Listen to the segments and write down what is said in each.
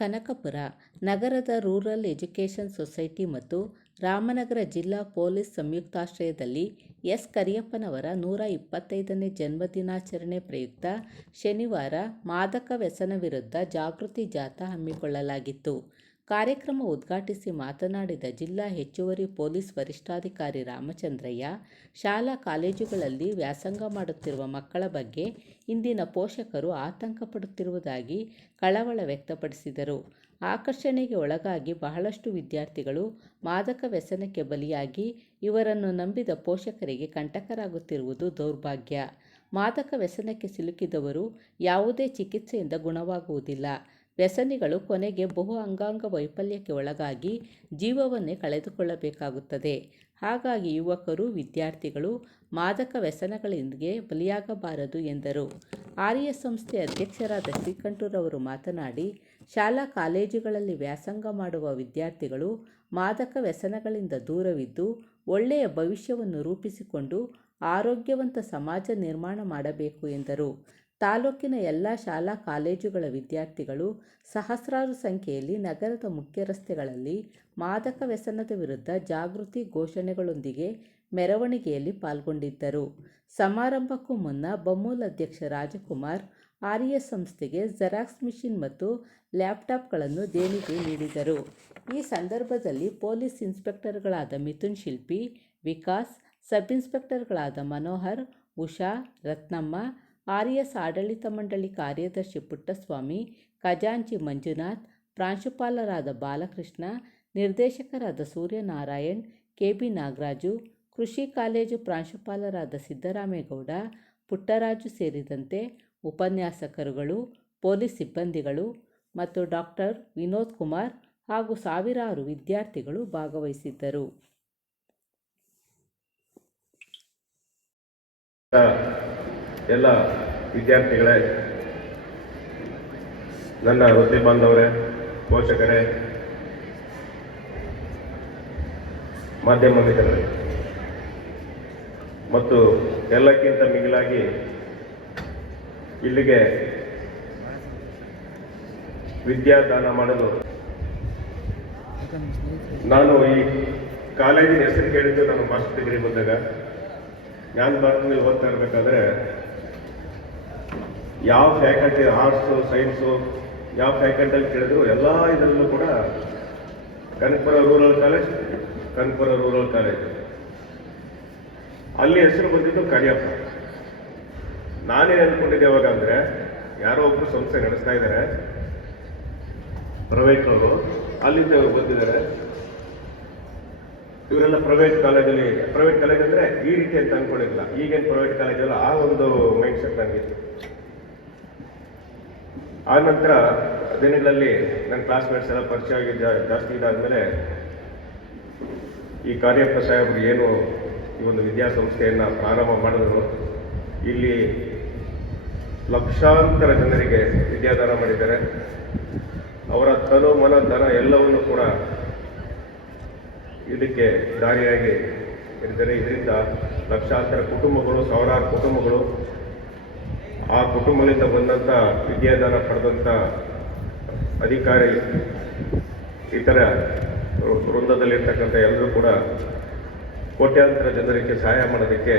ಕನಕಪುರ ನಗರದ rural education society ಮತ್ತು ರಾಮನಗರ ಜಿಲ್ಲಾ ಪೊಲೀಸ್ ಸಂಯುಕ್ತಾಶ್ರಯದಲ್ಲಿ ಎಸ್ ಕರಿಯಪ್ಪನವರ 125ನೇ ಜನ್ಮದಿನಾಚರಣೆ ಪ್ರಯುಕ್ತ ಶನಿವಾರ ಮಾದಕ ವ್ಯಸನ ವಿರುದ್ಧ ಜಾಗೃತಿ ಜಾಥಾ ಹಮ್ಮಿಕೊಳ್ಳಲಾಗಿತ್ತು. ಕಾರ್ಯಕ್ರಮ ಉದ್ಘಾಟಿಸಿ ಮಾತನಾಡಿದ ಜಿಲ್ಲಾ ಹೆಚ್ಚುವರಿ ಪೊಲೀಸ್ ವರಿಷ್ಠಾಧಿಕಾರಿ ರಾಮಚಂದ್ರಯ್ಯ, ಶಾಲಾ ಕಾಲೇಜುಗಳಲ್ಲಿ ವ್ಯಾಸಂಗ ಮಾಡುತ್ತಿರುವ ಮಕ್ಕಳ ಬಗ್ಗೆ ಇಂದಿನ ಪೋಷಕರು ಆತಂಕ ಪಡುತ್ತಿರುವುದಾಗಿ ಕಳವಳ ವ್ಯಕ್ತಪಡಿಸಿದರು. ಆಕರ್ಷಣೆಗೆ ಒಳಗಾಗಿ ಬಹಳಷ್ಟು ವಿದ್ಯಾರ್ಥಿಗಳು ಮಾದಕ ವ್ಯಸನಕ್ಕೆ ಬಲಿಯಾಗಿ ಇವರನ್ನು ನಂಬಿದ ಪೋಷಕರಿಗೆ ಕಂಟಕರಾಗುತ್ತಿರುವುದು ದೌರ್ಭಾಗ್ಯ. ಮಾದಕ ವ್ಯಸನಕ್ಕೆ ಸಿಲುಕಿದವರು ಯಾವುದೇ ಚಿಕಿತ್ಸೆಯಿಂದ ಗುಣವಾಗುವುದಿಲ್ಲ. ವ್ಯಸನಿಗಳು ಕೊನೆಗೆ ಬಹು ಅಂಗಾಂಗ ವೈಫಲ್ಯಕ್ಕೆ ಒಳಗಾಗಿ ಜೀವವನ್ನೇ ಕಳೆದುಕೊಳ್ಳಬೇಕಾಗುತ್ತದೆ. ಹಾಗಾಗಿ ಯುವಕರು, ವಿದ್ಯಾರ್ಥಿಗಳು ಮಾದಕ ವ್ಯಸನಗಳಿಗೆ ಬಲಿಯಾಗಬಾರದು ಎಂದರು. ಆರ್ಎಸ್ ಸಂಸ್ಥೆ ಅಧ್ಯಕ್ಷರಾದ ಶ್ರೀಕಂಠರವರು ಮಾತನಾಡಿ, ಶಾಲಾ ಕಾಲೇಜುಗಳಲ್ಲಿ ವ್ಯಾಸಂಗ ಮಾಡುವ ವಿದ್ಯಾರ್ಥಿಗಳು ಮಾದಕ ವ್ಯಸನಗಳಿಂದ ದೂರವಿದ್ದು ಒಳ್ಳೆಯ ಭವಿಷ್ಯವನ್ನು ರೂಪಿಸಿಕೊಂಡು ಆರೋಗ್ಯವಂತ ಸಮಾಜ ನಿರ್ಮಾಣ ಮಾಡಬೇಕು ಎಂದರು. ತಾಲೂಕಿನ ಎಲ್ಲ ಶಾಲಾ ಕಾಲೇಜುಗಳ ವಿದ್ಯಾರ್ಥಿಗಳು ಸಹಸ್ರಾರು ಸಂಖ್ಯೆಯಲ್ಲಿ ನಗರದ ಮುಖ್ಯ ರಸ್ತೆಗಳಲ್ಲಿ ಮಾದಕ ವ್ಯಸನದ ವಿರುದ್ಧ ಜಾಗೃತಿ ಘೋಷಣೆಗಳೊಂದಿಗೆ ಮೆರವಣಿಗೆಯಲ್ಲಿ ಪಾಲ್ಗೊಂಡಿದ್ದರು. ಸಮಾರಂಭಕ್ಕೂ ಮುನ್ನ ಬಮೂಲ್ ಅಧ್ಯಕ್ಷ ರಾಜಕುಮಾರ್ ಆರ್ಎಸ್ ಸಂಸ್ಥೆಗೆ ಜೆರಾಕ್ಸ್ ಮಿಷಿನ್ ಮತ್ತು ಲ್ಯಾಪ್ಟಾಪ್ಗಳನ್ನು ದೇಣಿಗೆ ನೀಡಿದರು. ಈ ಸಂದರ್ಭದಲ್ಲಿ ಪೊಲೀಸ್ ಇನ್ಸ್ಪೆಕ್ಟರ್ಗಳಾದ ಮಿಥುನ್ ಶಿಲ್ಪಿ, ವಿಕಾಸ್, ಸಬ್ ಇನ್ಸ್ಪೆಕ್ಟರ್ಗಳಾದ ಮನೋಹರ್, ಉಷಾ, ರತ್ನಮ್ಮ, ಆರ್ಎಸ್ ಆಡಳಿತ ಮಂಡಳಿ ಕಾರ್ಯದರ್ಶಿ ಪುಟ್ಟಸ್ವಾಮಿ, ಖಜಾಂಚಿ ಮಂಜುನಾಥ್, ಪ್ರಾಂಶುಪಾಲರಾದ ಬಾಲಕೃಷ್ಣ, ನಿರ್ದೇಶಕರಾದ ಸೂರ್ಯನಾರಾಯಣ್, ಕೆಬಿ ನಾಗರಾಜು, ಕೃಷಿ ಕಾಲೇಜು ಪ್ರಾಂಶುಪಾಲರಾದ ಸಿದ್ದರಾಮೇಗೌಡ, ಪುಟ್ಟರಾಜು ಸೇರಿದಂತೆ ಉಪನ್ಯಾಸಕರುಗಳು, ಪೊಲೀಸ್ ಸಿಬ್ಬಂದಿಗಳು ಮತ್ತು ಡಾಕ್ಟರ್ ವಿನೋದ್ ಕುಮಾರ್ ಹಾಗೂ ಸಾವಿರಾರು ವಿದ್ಯಾರ್ಥಿಗಳು ಭಾಗವಹಿಸಿದ್ದರು. ಎಲ್ಲ ವಿದ್ಯಾರ್ಥಿಗಳೇ, ನನ್ನ ವೃತ್ತಿ ಬಾಂಧವರೇ, ಪೋಷಕರೇ, ಮಾಧ್ಯಮ ಮಿತ್ರರೇ ಮತ್ತು ಎಲ್ಲಕ್ಕಿಂತ ಮಿಗಿಲಾಗಿ ಇಲ್ಲಿಗೆ ವಿದ್ಯಾದಾನ ಮಾಡಲು ನಾನು ಈ ಕಾಲೇಜಿನ ಹೆಸರು ಕೇಳಿದ್ದು ನಾನು ಮಾಸ್ಟರ್ ಡಿಗ್ರಿ ಬಂದಾಗ ಜ್ಞಾನ ಭಾರತದಲ್ಲಿ ಓದ್ತಾ ಇರಬೇಕಾದ್ರೆ ಯಾವ ಫ್ಯಾಕಲ್ಟಿ, ಆರ್ಟ್ಸು, ಸೈನ್ಸು, ಯಾವ ಫ್ಯಾಕಲ್ಟಿಯಲ್ಲಿ ಕೇಳಿದ್ರು ಎಲ್ಲ ಇದರಲ್ಲೂ ಕೂಡ ಕನಕಪುರ ರೂರಲ್ ಕಾಲೇಜ್ ಅಲ್ಲಿ ಹೆಸರು ಬಂದಿದ್ದು ಕರಿಯಪ್ಪ. ನಾನೇನು ಅಂದ್ಕೊಂಡಿದ್ದೆ ಯಾವಾಗ ಅಂದರೆ, ಯಾರೋ ಒಬ್ಬರು ಸಂಸ್ಥೆ ನಡೆಸ್ತಾ ಇದ್ದಾರೆ ಪ್ರೈವೇಟ್ನವರು, ಅಲ್ಲಿಂದ ಇವರು ಬಂದಿದ್ದಾರೆ, ಇವರೆಲ್ಲ ಪ್ರೈವೇಟ್ ಕಾಲೇಜ್ ಅಂದರೆ ಈ ರೀತಿ ಅಂತ ಅಂದ್ಕೊಂಡಿಲ್ಲ. ಈಗೇನು ಪ್ರೈವೇಟ್ ಕಾಲೇಜಲ್ಲ, ಆ ಒಂದು ಮೈಂಡ್ ಸೆಟ್ ನನಗಿತ್ತು. ಆ ನಂತರ ದಿನಗಳಲ್ಲಿ ನನ್ನ ಕ್ಲಾಸ್ಮೇಟ್ಸ್ ಎಲ್ಲ ಪರಿಚಯ ಆಗಿ ಜಾಸ್ತಿ ಇದಾದಮೇಲೆ ಈ ಕಾರ್ಯಪ್ಪ ಸಾಹೇಬರು ಏನು ಈ ಒಂದು ವಿದ್ಯಾಸಂಸ್ಥೆಯನ್ನು ಪ್ರಾರಂಭ ಮಾಡಿದ್ರು, ಇಲ್ಲಿ ಲಕ್ಷಾಂತರ ಜನರಿಗೆ ವಿದ್ಯಾದಾನ ಮಾಡಿದ್ದಾರೆ. ಅವರ ತನು, ಮನ, ಧನ ಎಲ್ಲವನ್ನು ಕೂಡ ಇದಕ್ಕೆ ದಾರಿಯಾಗಿ ಇದ್ದಾರೆ. ಇದರಿಂದ ಲಕ್ಷಾಂತರ ಕುಟುಂಬಗಳು, ಸಾವಿರಾರು ಕುಟುಂಬಗಳು, ಆ ಕುಟುಂಬದಿಂದ ಬಂದಂಥ ವಿದ್ಯಾದಾನ ಪಡೆದಂಥ ಅಧಿಕಾರಿ, ಇತರ ವೃಂದದಲ್ಲಿರ್ತಕ್ಕಂಥ ಎಲ್ಲರೂ ಕೂಡ ಕೋಟ್ಯಾಂತರ ಜನರಿಗೆ ಸಹಾಯ ಮಾಡೋದಕ್ಕೆ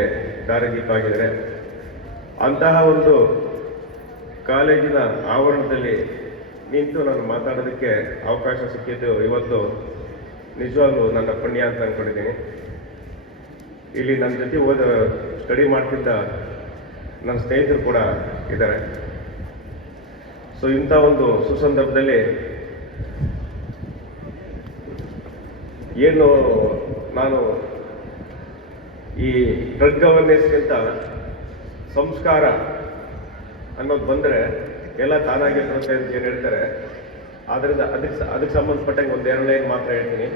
ದಾರಿದೀಪ ಆಗಿದ್ದಾರೆ. ಅಂತಹ ಒಂದು ಕಾಲೇಜಿನ ಆವರಣದಲ್ಲಿ ನಿಂತು ನಾನು ಮಾತಾಡೋದಕ್ಕೆ ಅವಕಾಶ ಸಿಕ್ಕಿದ್ದು ಇವತ್ತು ನಿಜವಾಗ್ಲೂ ನನ್ನ ಪುಣ್ಯ ಅಂತ ಅಂದ್ಕೊಂಡಿದ್ದೀನಿ. ಇಲ್ಲಿ ನನ್ನ ಜೊತೆ ಸ್ಟಡಿ ಮಾಡ್ತಿದ್ದ ನನ್ನ ಸ್ನೇಹಿತರು ಕೂಡ ಇದ್ದಾರೆ. ಸೊ ಇಂಥ ಒಂದು ಸುಸಂದರ್ಭದಲ್ಲಿ ಏನು ನಾನು ಈ ಡ್ರಗ್ ಅವೇರ್ನೆಸ್ಗಿಂತ ಸಂಸ್ಕಾರ ಅನ್ನೋದು ಬಂದರೆ ಎಲ್ಲ ತಾನಾಗಿ ಬರುತ್ತೆ ಅಂತ ಏನು ಹೇಳ್ತಾರೆ. ಆದ್ದರಿಂದ ಅದಕ್ಕೆ ಸಂಬಂಧಪಟ್ಟಂಗೆ ಒಂದೆರಡು ಲೈನ್ ಮಾತ್ರ ಹೇಳ್ತೀನಿ.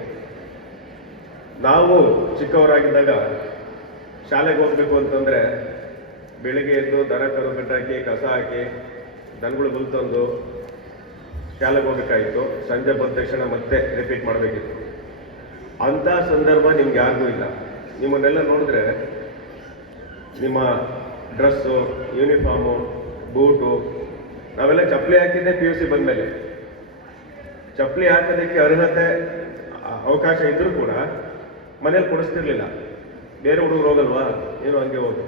ನಾವು ಚಿಕ್ಕವರಾಗಿದ್ದಾಗ ಶಾಲೆಗೆ ಹೋಗ್ಬೇಕು ಅಂತಂದರೆ ಬೆಳಿಗ್ಗೆ ಎದ್ದು ದನ ಕರು ಕಟ್ಟಾಕಿ, ಕಸ ಹಾಕಿ, ದನಗಳು ಹುಲ್ಲು ತಂದು ಶಾಲೆಗೆ ಹೋಗಬೇಕಾಗಿತ್ತು. ಸಂಜೆ ಬಂದ ತಕ್ಷಣ ಮತ್ತೆ ರಿಪೀಟ್ ಮಾಡಬೇಕಿತ್ತು. ಅಂಥ ಸಂದರ್ಭ ನಿಮ್ಗೆ ಯಾರಿಗೂ ಇಲ್ಲ. ನಿಮ್ಮನ್ನೆಲ್ಲ ನೋಡಿದ್ರೆ ನಿಮ್ಮ ಡ್ರೆಸ್ಸು, ಯೂನಿಫಾರ್ಮು, ಬೂಟು, ನಾವೆಲ್ಲ ಚಪ್ಪಲಿ ಹಾಕಿದ್ದೆ PUC ಬಂದಮೇಲೆ. ಚಪ್ಪಲಿ ಹಾಕೋದಕ್ಕೆ ಅರ್ಹತೆ ಅವಕಾಶ ಇದ್ರೂ ಕೂಡ ಮನೇಲಿ ಕೊಡಿಸ್ತಿರ್ಲಿಲ್ಲ. ಬೇರೆ ಹುಡುಗರು ಹೋಗಲ್ವಾ, ಏನು ಹಂಗೆ ಹೋಗು.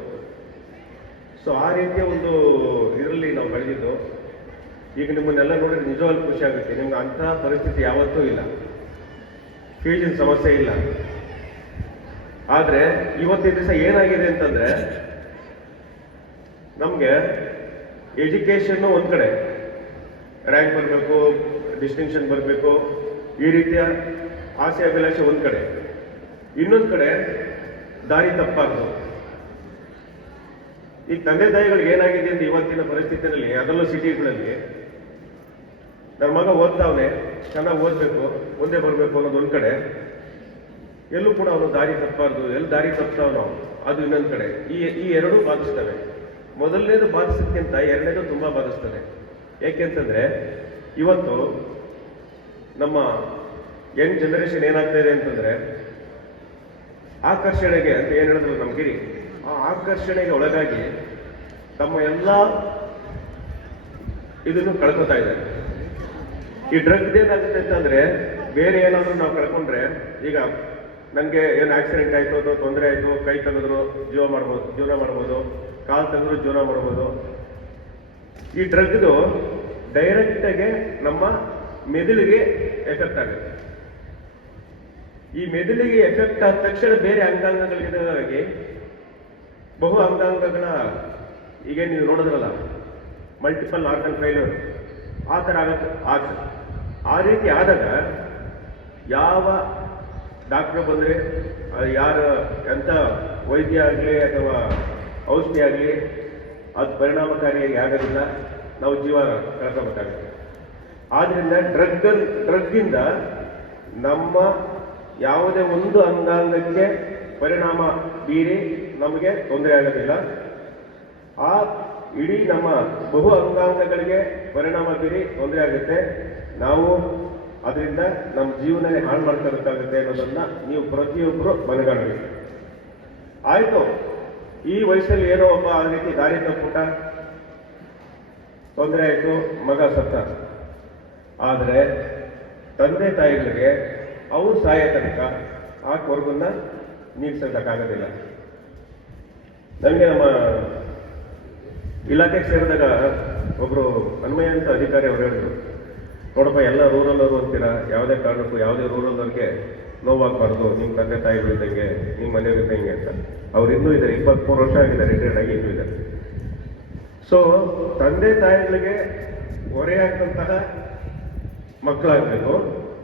ಸೊ ಆ ರೀತಿಯ ಒಂದು ಇದರಲ್ಲಿ ನಾವು ಬೆಳೆದಿದ್ದು. ಈಗ ನಿಮ್ಮನ್ನೆಲ್ಲ ನೋಡಿದ್ರೆ ನಿಜವಾಗ್ಲೂ ಖುಷಿ ಆಗುತ್ತೆ. ನಿಮ್ಗೆ ಅಂತಹ ಪರಿಸ್ಥಿತಿ ಯಾವತ್ತೂ ಇಲ್ಲ, ಫೀಸಿನ ಸಮಸ್ಯೆ ಇಲ್ಲ. ಆದರೆ ಇವತ್ತಿನ ದಿವಸ ಏನಾಗಿದೆ ಅಂತಂದ್ರೆ, ನಮಗೆ ಎಜುಕೇಷನ್ನು ಒಂದು ಕಡೆ ರ್ಯಾಂಕ್ ಬರಬೇಕು, ಡಿಸ್ಟಿಂಕ್ಷನ್ ಬರಬೇಕು, ಈ ರೀತಿಯ ಆಸೆ ಅಭಿಲಾಷೆ ಒಂದು ಕಡೆ, ಇನ್ನೊಂದು ಕಡೆ ದಾರಿ ತಪ್ಪಾಗ್ದು. ಈ ತಂದೆ ತಾಯಿಗಳಿಗೆ ಏನಾಗಿದೆ ಅಂತ ಇವತ್ತಿನ ಪರಿಸ್ಥಿತಿಯಲ್ಲಿ, ಅದರಲ್ಲೂ ಸಿಟಿಗಳಲ್ಲಿ, ನನ್ನ ಮಗ ಓದ್ತಾವನೆ, ಚೆನ್ನಾಗಿ ಓದಬೇಕು, ಮುಂದೆ ಬರಬೇಕು ಅನ್ನೋದು ಒಂದು ಕಡೆ, ಎಲ್ಲೂ ಕೂಡ ಅವನು ದಾರಿ ತಪ್ಪಾರ್ದು, ಎಲ್ಲಿ ದಾರಿ ತಪ್ಪಾವನೋ ಅದು ಇನ್ನೊಂದು ಕಡೆ. ಈ ಎರಡೂ ಬಾಧಿಸ್ತವೆ. ಮೊದಲನೇದು ಬಾಧಿಸೋದಕ್ಕಿಂತ ಎರಡನೇದು ತುಂಬ ಬಾಧಿಸ್ತದೆ. ಏಕೆಂತಂದ್ರೆ ಇವತ್ತು ನಮ್ಮ ಯಂಗ್ ಜನರೇಷನ್ ಏನಾಗ್ತಾ ಇದೆ ಅಂತಂದ್ರೆ, ಆಕರ್ಷಣೆಗೆ ಅಂತ ಏನು ಹೇಳಿದ್ರು ನಮ್ಮ ಗಿರಿ, ಆ ಆಕರ್ಷಣೆಗೆ ಒಳಗಾಗಿ ತಮ್ಮ ಎಲ್ಲ ಇದನ್ನು ಕಳ್ಕೊತಾ ಇದ್ದಾರೆ. ಈ ಡ್ರಗ್ಸ್ ಏನಾಗುತ್ತೆ ಅಂತಂದ್ರೆ, ಬೇರೆ ಏನಾದರೂ ನಾವು ಕಳ್ಕೊಂಡ್ರೆ, ಈಗ ನನಗೆ ಏನು ಆಕ್ಸಿಡೆಂಟ್ ಆಯಿತು ಅಥವಾ ತೊಂದರೆ ಆಯಿತು, ಕೈ ತೆಗೆದ್ರು ಜೀವನ ಮಾಡ್ಬೋದು, ಕಾಲು ತೆಗೆದ್ರು ಜೀವನ ಮಾಡ್ಬೋದು. ಈ ಡ್ರಗ್ದು ಡೈರೆಕ್ಟಾಗಿ ನಮ್ಮ ಮೆದುಳಿಗೆ ಎಫೆಕ್ಟ್ ಆಗುತ್ತೆ. ಈ ಮೆದುಳಿಗೆ ಎಫೆಕ್ಟ್ ಆದ ತಕ್ಷಣ ಬೇರೆ ಅಂಗಾಂಗಗಳಿಗೆ ಬಹು ಅಂಗಾಂಗಗಳ, ಈಗ ನೀವು ನೋಡಿದ್ರಲ್ಲ ಮಲ್ಟಿಪಲ್ ಆರ್ಗನ್ ಫೇಲ್ಯೂರ್, ಆ ಥರ ಆಗುತ್ತೆ. ಆ ರೀತಿ ಆದಾಗ ಯಾವ ಡಾಕ್ಟರ್ ಬಂದರೆ, ಯಾರು ಎಂಥ ವೈದ್ಯ ಆಗಲಿ ಅಥವಾ ಔಷಧಿ ಆಗಲಿ ಅದು ಪರಿಣಾಮಕಾರಿಯಾಗಿ ಆಗೋದಿಲ್ಲ, ನಾವು ಜೀವ ಕಳ್ಕೋಬೇಕಾಗುತ್ತೆ. ಆದ್ದರಿಂದ ಡ್ರಗ್ಗಿಂದ ನಮ್ಮ ಯಾವುದೇ ಒಂದು ಅಂಗಾಂಗಕ್ಕೆ ಪರಿಣಾಮ ಬೀರಿ ನಮಗೆ ತೊಂದರೆ ಆಗೋದಿಲ್ಲ. ಆ ಇಡೀ ನಮ್ಮ ಬಹು ಅಂಗಾಂಗಗಳಿಗೆ ಪರಿಣಾಮ ಬೀರಿ ತೊಂದರೆ ಆಗುತ್ತೆ. ನಾವು ಅದರಿಂದ ನಮ್ಮ ಜೀವನನೇ ಹಾಳು ಮಾಡ್ಕೋಬೇಕಾಗುತ್ತೆ ಅನ್ನೋದನ್ನ ನೀವು ಪ್ರತಿಯೊಬ್ಬರು ಮನಗಾಣಬೇಕು. ಆಯಿತು, ಈ ವಯಸ್ಸಲ್ಲಿ ಏನೋ ಒಬ್ಬ ಆ ರೀತಿ ದಾರಿ ತಪ್ಪುಟ, ತೊಂದರೆ ಆಯಿತು, ಮಗ ಸತ್ತ. ಆದರೆ ತಂದೆ ತಾಯಿಗಳಿಗೆ ಅವ್ರು ಸಾಯೋ ತನಕ ಆ ಕೊರಗನ್ನ ನೀಗಿಸೋದಕ್ಕಾಗೋದಿಲ್ಲ. ನನಗೆ ನಮ್ಮ ಇಲಾಖೆಗೆ ಸೇರಿದಾಗ ಒಬ್ಬರು ಅನ್ವಯ ಅಂತ ಅಧಿಕಾರಿ ಅವರು ಹೇಳಿದ್ರು, ನೋಡಪ್ಪ ಎಲ್ಲ ರೂರಲ್ಲವರು ಅಂತೀರಾ, ಯಾವುದೇ ಕಾರಣಕ್ಕೂ ಯಾವುದೇ ರೂರಲ್ಲವ್ರಿಗೆ ನೋವಾಗಬಾರ್ದು, ನಿಮ್ಮ ತಂದೆ ತಾಯಿಗಳಿದ್ದಂಗೆ, ನಿಮ್ಮ ಮನೆಯಲ್ಲಿದ್ದಂಗೆ ಅಂತ. ಅವ್ರು ಇನ್ನೂ ಇದ್ದಾರೆ, 23 ವರ್ಷ ಆಗಿದ್ದಾರೆ, ರಿಟೈರ್ಡ್ ಆಗಿ ಇನ್ನೂ ಇದ್ದಾರೆ. ಸೊ ತಂದೆ ತಾಯಿಗಳಿಗೆ ಹೊರೆಯಾದಂತಹ ಮಕ್ಕಳಾಗಬೇಕು,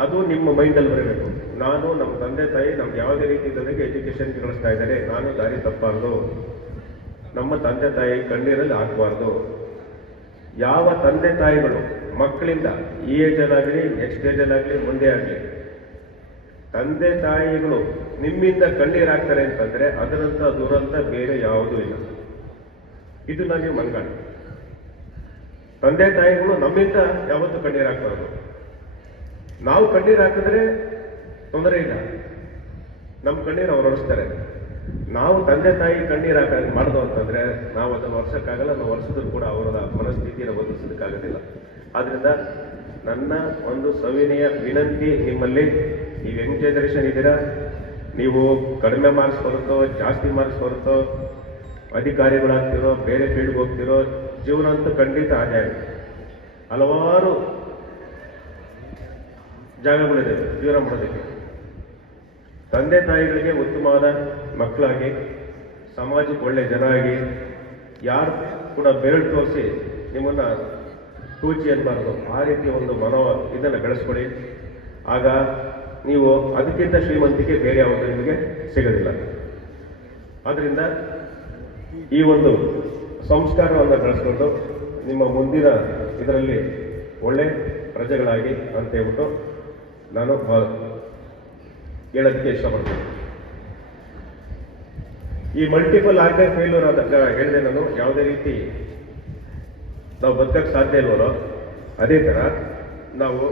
ಅದು ನಿಮ್ಮ ಮೈಂಡಲ್ಲಿ ಬರಬೇಕು. ನಾನು ನಮ್ಮ ತಂದೆ ತಾಯಿ ನಮ್ಗೆ ಯಾವುದೇ ರೀತಿ ನನಗೆ ಎಜುಕೇಷನ್ ಕಳಿಸ್ತಾ ಇದ್ದಾರೆ, ನಾನು ದಾರಿ ತಪ್ಪಬಾರ್ದು, ನಮ್ಮ ತಂದೆ ತಾಯಿ ಕಣ್ಣೀರಲ್ಲಿ ಹಾಕಬಾರ್ದು. ಯಾವ ತಂದೆ ತಾಯಿಗಳು ಮಕ್ಕಳಿಂದ ಈ ಏಜಲ್ಲಾಗಲಿ ನೆಕ್ಸ್ಟ್ ಏಜಲ್ಲಾಗಲಿ ಮುಂದೆ ಆಗಲಿ ತಂದೆ ತಾಯಿಗಳು ನಿಮ್ಮಿಂದ ಕಣ್ಣೀರು ಹಾಕ್ತಾರೆ ಅಂತಂದ್ರೆ ಅದರಂತ ದುರಂತ ಬೇರೆ ಯಾವುದೂ ಇಲ್ಲ. ಇದು ನನಗೆ ಮನಗಾಣಿ. ತಂದೆ ತಾಯಿಗಳು ನಮ್ಮಿಂದ ಯಾವತ್ತೂ ಕಣ್ಣೀರು ಹಾಕ್ಬಾರ್ದು. ನಾವು ಕಣ್ಣೀರು ಹಾಕಿದ್ರೆ ತೊಂದರೆ ಇಲ್ಲ, ನಮ್ಮ ಕಣ್ಣೀರು ಅವ್ರು ಹೊರಿಸ್ತಾರೆ. ನಾವು ತಂದೆ ತಾಯಿ ಕಣ್ಣೀರು ಮಾಡೋದು ಅಂತಂದ್ರೆ ನಾವು ಅದನ್ನು ವರ್ಷಕ್ಕಾಗಲ್ಲ, ನಾವು ವರ್ಷದ್ರು ಕೂಡ ಅವರ ಮನಸ್ಥಿತಿಯನ್ನು ಬದಲಿಸೋದಕ್ಕಾಗೋದಿಲ್ಲ. ಆದ್ರಿಂದ ನನ್ನ ಒಂದು ಸವಿನಯ ವಿನಂತಿ ನಿಮ್ಮಲ್ಲಿ, ನೀವು ಯಂಗ್ ಜನರೇಷನ್ ಇದ್ದೀರಾ, ನೀವು ಕಡಿಮೆ ಮಾರ್ಕ್ಸ್ ಬರುತ್ತೋ ಜಾಸ್ತಿ ಮಾರ್ಕ್ಸ್ ಬರುತ್ತೋ, ಅಧಿಕಾರಿಗಳಾಗ್ತಿರೋ ಬೇರೆ ಫೀಲ್ಡ್ಗೆ ಹೋಗ್ತಿರೋ, ಜೀವನ ಅಂತೂ ಖಂಡಿತ ಆದಾಯ ಹಲವಾರು ಜಾಗಗಳಿದೆ ಜೀವನ ಮಾಡೋದಕ್ಕೆ. ತಂದೆ ತಾಯಿಗಳಿಗೆ ಉತ್ತಮವಾದ ಮಕ್ಕಳಾಗಿ, ಸಮಾಜಕ್ಕೆ ಒಳ್ಳೆ ಜನ ಆಗಿ, ಯಾರು ಕೂಡ ಬೆರಳು ತೋರಿಸಿ ನಿಮ್ಮನ್ನು ತೂಚಿ ಅನ್ನಬಾರ್ದು, ಆ ರೀತಿ ಒಂದು ಇದನ್ನು ಬೆಳೆಸ್ಕೊಳ್ಳಿ. ಆಗ ನೀವು ಅದಕ್ಕಿಂತ ಶ್ರೀಮಂತಿಕೆ ಬೇರೆ ಯಾವುದು ನಿಮಗೆ ಸಿಗೋದಿಲ್ಲ. ಆದ್ದರಿಂದ ಈ ಒಂದು ಸಂಸ್ಕಾರವನ್ನು ಬೆಳೆಸ್ಕೊಂಡು ನಿಮ್ಮ ಮುಂದಿನ ಇದರಲ್ಲಿ ಒಳ್ಳೆ ಪ್ರಜೆಗಳಾಗಿ ಅಂತ ಹೇಳ್ಬಿಟ್ಟು ನಾನು ಹೇಳೋದಕ್ಕೆ ಇಷ್ಟಪಡ್ತೀನಿ. ಈ ಮಲ್ಟಿಪಲ್ ಆರ್ಗನ್ ಫೇಲ್ಯೂರ್ ಆದಾಗ ಹೇಳಿದೆ ನಾನು, ಯಾವುದೇ ರೀತಿ ನಾವು ಬದುಕಕ್ಕೆ ಸಾಧ್ಯ ಇಲ್ವೋ ಅದೇ ಥರ ನಾವು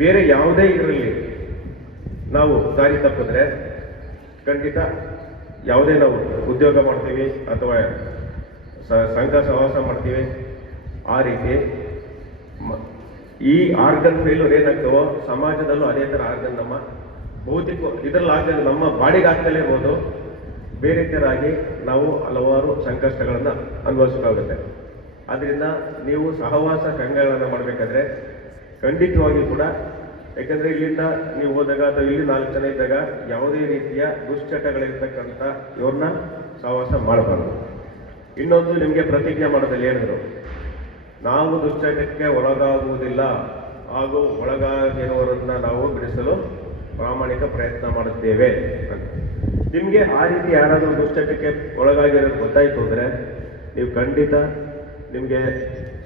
ಬೇರೆ ಯಾವುದೇ ಇದರಲ್ಲಿ ನಾವು ದಾರಿ ತಪ್ಪಿದ್ರೆ ಖಂಡಿತ ಯಾವುದೇ ನಾವು ಉದ್ಯೋಗ ಮಾಡ್ತೀವಿ ಅಥವಾ ಸಂಘ ಸಹವಾಸ ಮಾಡ್ತೀವಿ, ಆ ರೀತಿ ಈ ಆರ್ಗನ್ ಫೇಲ್ಯೂರ್ ಏನಾಗ್ತವೋ ಸಮಾಜದಲ್ಲೂ ಅದೇ ಥರ ಆರ್ಗನ್ ನಮ್ಮ ಭೌತಿಕ ಇದರಲ್ಲಿ ಆಗ್ತದೆ, ನಮ್ಮ ಬಾಡಿಗೆ ಆಗ್ತಲೇ ಇರ್ಬೋದು, ಬೇರೆ ಥರಾಗಿ ನಾವು ಹಲವಾರು ಸಂಕಷ್ಟಗಳನ್ನು ಅನುಭವಿಸಬೇಕಾಗುತ್ತೆ. ಆದ್ದರಿಂದ ನೀವು ಸಹವಾಸ ಸಂಘಗಳನ್ನು ಮಾಡಬೇಕಾದ್ರೆ ಖಂಡಿತವಾಗಿ ಕೂಡ, ಯಾಕಂದರೆ ಇಲ್ಲಿಂದ ನೀವು ಹೋದಾಗ ಅಥವಾ ಇಲ್ಲಿ 4 ಜನ ಇದ್ದಾಗ ಯಾವುದೇ ರೀತಿಯ ದುಶ್ಚಟಗಳಿರ್ತಕ್ಕಂಥ ಇವ್ರನ್ನ ಸಹವಾಸ ಮಾಡಬಾರ್ದು. ಇನ್ನೊಂದು ನಿಮಗೆ ಪ್ರತಿಜ್ಞೆ ಮಾಡೋದಲ್ಲಿ ಹೇಳಿದ್ರು, ನಾವು ದುಶ್ಚಟಕ್ಕೆ ಒಳಗಾಗುವುದಿಲ್ಲ ಹಾಗೂ ಒಳಗಾಗಿರುವವರನ್ನ ನಾವು ಬಿಡಿಸಲು ಪ್ರಾಮಾಣಿಕ ಪ್ರಯತ್ನ ಮಾಡುತ್ತೇವೆ ಅಂತ. ನಿಮಗೆ ಆ ರೀತಿ ಯಾರಾದರೂ ದುಶ್ಚಟಕ್ಕೆ ಒಳಗಾಗಿರೋದು ಗೊತ್ತಾಯಿತು ಅಂದರೆ ನೀವು ಖಂಡಿತ ನಿಮಗೆ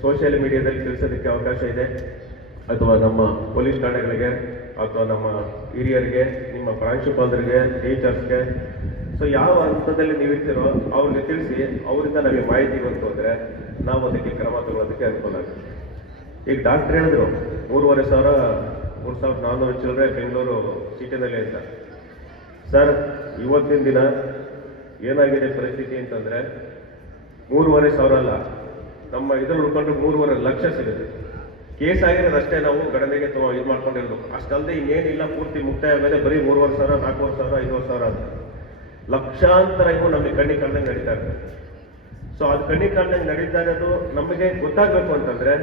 ಸೋಷಿಯಲ್ ಮೀಡಿಯಾದಲ್ಲಿ ತಿಳಿಸೋದಕ್ಕೆ ಅವಕಾಶ ಇದೆ, ಅಥವಾ ನಮ್ಮ ಪೊಲೀಸ್ ಠಾಣೆಗಳಿಗೆ ಅಥವಾ ನಮ್ಮ ಹಿರಿಯರಿಗೆ, ನಿಮ್ಮ ಪ್ರಾಂಶುಪಾಲರಿಗೆ, ಟೀಚರ್ಸ್ಗೆ, ಸೊ ಯಾವ ಹಂತದಲ್ಲಿ ನೀವು ಇರ್ತೀರೋ ಅವ್ರಿಗೆ ತಿಳಿಸಿ, ಅವರಿಂದ ನಮಗೆ ಮಾಹಿತಿ ಬಂತು ಅಂದರೆ ನಾವು ಅದಕ್ಕೆ ಕ್ರಮ ತಗೊಳ್ಳೋದಕ್ಕೆ ಅನುಕೂಲ ಆಗುತ್ತೆ. ಈಗ ಡಾಕ್ಟ್ರ್ ಹೇಳಿದ್ರು 3,400 ಚಿಲ್ಲರೆ ಬೆಂಗಳೂರು ಸಿಟಿನಲ್ಲಿ ಅಂತ. ಸರ್, ಇವತ್ತಿನ ದಿನ ಏನಾಗಿದೆ ಪರಿಸ್ಥಿತಿ ಅಂತಂದರೆ 3,500 ಅಲ್ಲ, ನಮ್ಮ ಇದ್ರಲ್ಲಿ ಉಳ್ಕೊಂಡ್ರೆ 3.5 ಲಕ್ಷ ಸಿಗುತ್ತೆ. ಕೇಸ್ ಆಗಿರೋದು ಅಷ್ಟೇ, ನಾವು ಗಣನೆಗೆ ಇದು ಮಾಡ್ಕೊಂಡಿರ್ಬೇಕು. ಅಷ್ಟಲ್ಲದೆ ಇನ್ನೇನಿಲ್ಲ, ಪೂರ್ತಿ ಮುಕ್ತಾಯ ಮೇಲೆ ಬರೀ 3,500, 4,500, 5,000 ಅಂತ ಲಕ್ಷಾಂತರ ಇವು ನಮಗೆ ಕಣ್ಣಿಗೆ ಕಾಣ್ದಂಗೆ ನಡೀತಾ ಇರ್ತದೆ. ಸೊ ಅದು ಕಣ್ಣಿಗೆ ಕಾಣ್ದಂಗೆ ನಡೀತಾ ಇರೋದು ನಮಗೆ ಗೊತ್ತಾಗಬೇಕು ಅಂತಂದರೆ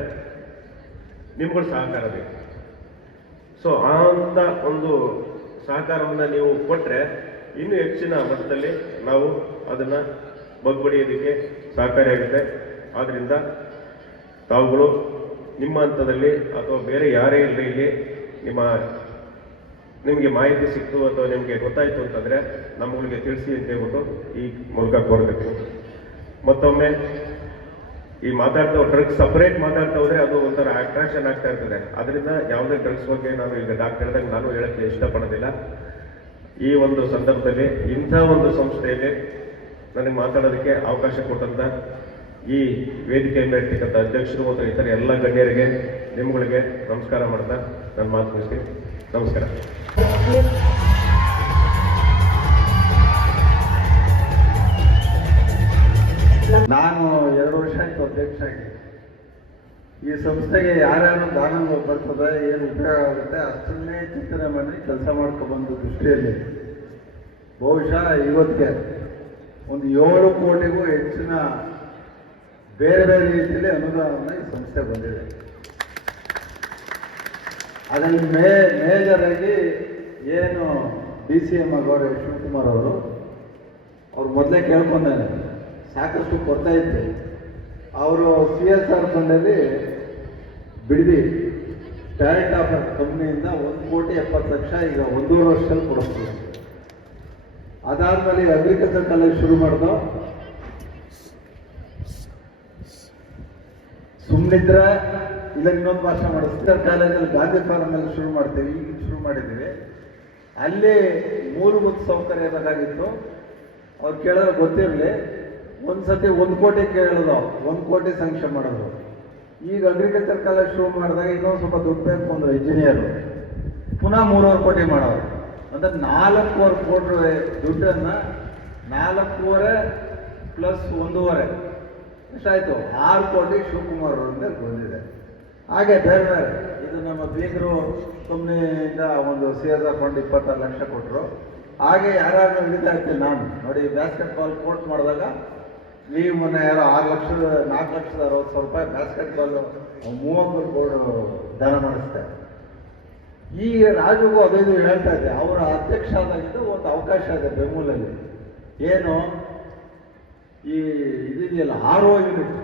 ನಿಮ್ಗಳ ಸಹಕಾರ ಬೇಕು. ಸೊ ಅಂತ ಒಂದು ಸಹಕಾರವನ್ನು ನೀವು ಕೊಟ್ಟರೆ ಇನ್ನೂ ಹೆಚ್ಚಿನ ಮಟ್ಟದಲ್ಲಿ ನಾವು ಅದನ್ನು ಬಗ್ಬಡಿಯೋದಕ್ಕೆ ಸಹಕಾರಿಯಾಗುತ್ತೆ. ಆದ್ದರಿಂದ ತಾವುಗಳು ನಿಮ್ಮ ಹಂತದಲ್ಲಿ ಅಥವಾ ಬೇರೆ ಯಾರೇ ಇರಲಿ ಇಲ್ಲಿ ನಿಮಗೆ ಮಾಹಿತಿ ಸಿಕ್ತು ಅಥವಾ ನಿಮಗೆ ಗೊತ್ತಾಯಿತು ಅಂತಂದರೆ ನಮ್ಮಗಳಿಗೆ ತಿಳಿಸಿ ಅಂತ ಹೇಳ್ಬಿಟ್ಟು ಈ ಮೂಲಕ ಕೋರಬೇಕು. ಮತ್ತೊಮ್ಮೆ ಈ ಮಾತಾಡ್ತಾ ಡ್ರಗ್ಸ್ ಸಪರೇಟ್ ಮಾತಾಡ್ತಾ ಹೋದರೆ ಅದು ಒಂಥರ ಅಟ್ರಾಕ್ಷನ್ ಆಗ್ತಾ ಇರ್ತದೆ. ಅದರಿಂದ ಯಾವುದೇ ಡ್ರಗ್ಸ್ ಬಗ್ಗೆ ನಾನು ಈಗ ಡಾಕ್ಟರ್ ಹೇಳಿದಾಗ ನಾನು ಹೇಳೋಕ್ಕೆ ಇಷ್ಟಪಡೋದಿಲ್ಲ. ಈ ಒಂದು ಸಂದರ್ಭದಲ್ಲಿ ಇಂಥ ಒಂದು ಸಂಸ್ಥೆಯಲ್ಲಿ ನನಗೆ ಮಾತಾಡೋದಕ್ಕೆ ಅವಕಾಶ ಕೊಟ್ಟಂಥ ಈ ವೇದಿಕೆ ಇರ್ತಕ್ಕಂಥ ಅಧ್ಯಕ್ಷರು ಮತ್ತು ಇತರ ಎಲ್ಲ ಗಣ್ಯರಿಗೆ ನಿಮ್ಮಗಳಿಗೆ ನಮಸ್ಕಾರ ಮಾಡ್ತಾ ನಾನು ಮಾತು ಮುಗಿಸ್ತೀನಿ. ನಮಸ್ಕಾರ. ನಾನು 2 ವರ್ಷ ಆಯಿತು ಅಧ್ಯಕ್ಷ ಆಗಿ. ಈ ಸಂಸ್ಥೆಗೆ ಯಾರ್ಯಾರು ದಾನ ಬರ್ತದೆ, ಏನು ಉಪಯೋಗ ಆಗುತ್ತೆ ಅಷ್ಟನ್ನೇ ಚಿಂತನೆ ಮಾಡಿ ಕೆಲಸ ಮಾಡ್ಕೊಬಂದು ದೃಷ್ಟಿಯಲ್ಲಿ ಬಹುಶಃ ಇವತ್ತಿಗೆ ಒಂದು 7 ಕೋಟಿಗೂ ಹೆಚ್ಚಿನ ಬೇರೆ ಬೇರೆ ರೀತಿಯಲ್ಲಿ ಅನುದಾನವನ್ನು ಈ ಸಂಸ್ಥೆ ಬಂದಿದೆ. ಅದರಲ್ಲಿ ಮೇಜರ್ ಆಗಿ ಏನು DCM ಆಗೋರೆ ಶಿವಕುಮಾರ್ ಅವರು ಮೊದಲೇ ಕೇಳ್ಕೊಂಡಾನೆ, ಸಾಕಷ್ಟು ಕೊಡ್ತಾ ಇತ್ತು. ಅವರು CSR ಫಂಡಲ್ಲಿ ಬಿಡದಿ ಡೈರೆಕ್ಟ್ ಆಫರ್ ಕಂಪ್ನಿಯಿಂದ 1,70,00,000 ಈಗ 1.5 ವರ್ಷದಲ್ಲಿ ಕೊಡಿಸ್ತೀವಿ. ಅದಾದಮೇಲೆ ಅಗ್ರಿಕಲ್ಚರ್ ಕಾಲೇಜ್ ಶುರು ಮಾಡಿದ್ರು. ಸುಮ್ಮನಿದ್ರೆ ಇಲ್ಲ ಇನ್ನೊಂದು ಭಾಷೆ ಮಾಡಿಸ್ತಾರೆ. ಕಾಲೇಜಲ್ಲಿ ಗಾಂಧಿ ಫಾರಮಲ್ಲಿ ಶುರು ಮಾಡ್ತೀವಿ, ಈಗ ಶುರು ಮಾಡಿದ್ದೀವಿ. ಅಲ್ಲಿ ಮೂಲಭೂತ ಸೌಕರ್ಯ ಬೇಕಾಗಿತ್ತು. ಅವ್ರು ಕೇಳಿದ್ರೆ ಗೊತ್ತಿರಲಿ, ಒಂದು ಸತಿ 1 ಕೋಟಿ ಕೇಳಿದ್ರು, 1 ಕೋಟಿ ಸ್ಯಾಂಕ್ಷನ್ ಮಾಡಿದ್ರು. ಈಗ ಅಗ್ರಿಕಲ್ಚರ್ ಕಾಲೇಜ್ ಶುರು ಮಾಡಿದಾಗ ಇನ್ನೊಂದು ಸ್ವಲ್ಪ ದುಡ್ಡು ಬೇಕು ಅಂದರು ಇಂಜಿನಿಯರು, ಪುನಃ 3.5 ಕೋಟಿ ಮಾಡೋರು. ಅಂದರೆ 4.25 ಕೋಟಿ ದುಡ್ಡನ್ನು 4.25 ಪ್ಲಸ್ 1.5 ಎಷ್ಟಾಯಿತು 6 ಕೋಟಿ ಶಿವಕುಮಾರ್ ಅವರಿಂದ ಬಂದಿದೆ. ಹಾಗೆ ಬೇರೆ ಬೇರೆ ಇದು ನಮ್ಮ ಬೀಗರು ಕಂಪ್ನಿಯಿಂದ ಒಂದು CSR ಫಂಡ್ 26 ಲಕ್ಷ ಕೊಟ್ಟರು. ಹಾಗೆ ಯಾರು ಹಿಡಿತಾ ಇರ್ತೀನಿ ನಾನು. ನೋಡಿ, ಬ್ಯಾಸ್ಕೆಟ್ ಬಾಲ್ ಕೋರ್ಟ್ ಮಾಡಿದಾಗ ನೀವು ಮೊನ್ನೆ ಯಾರೋ 4,60,60,000 ಬ್ಯಾಸ್ಕೆಟ್ ಬಾಲು 30 ಕೋಟಿ ದಾನ ಮಾಡಿಸ್ತಾರೆ. ಈಗ ರಾಜುಗೂ ಅದಿದು ಹೇಳ್ತಾ ಇದ್ದೆ, ಅವರ ಅಧ್ಯಕ್ಷ ಆದಾಗಿದ್ದು ಒಂದು ಅವಕಾಶ ಇದೆ ಬೆಂಗಳೂರಲ್ಲಿ. ಏನು ಈ ಇದೆಯಲ್ಲ RO ಯೂನಿಟ್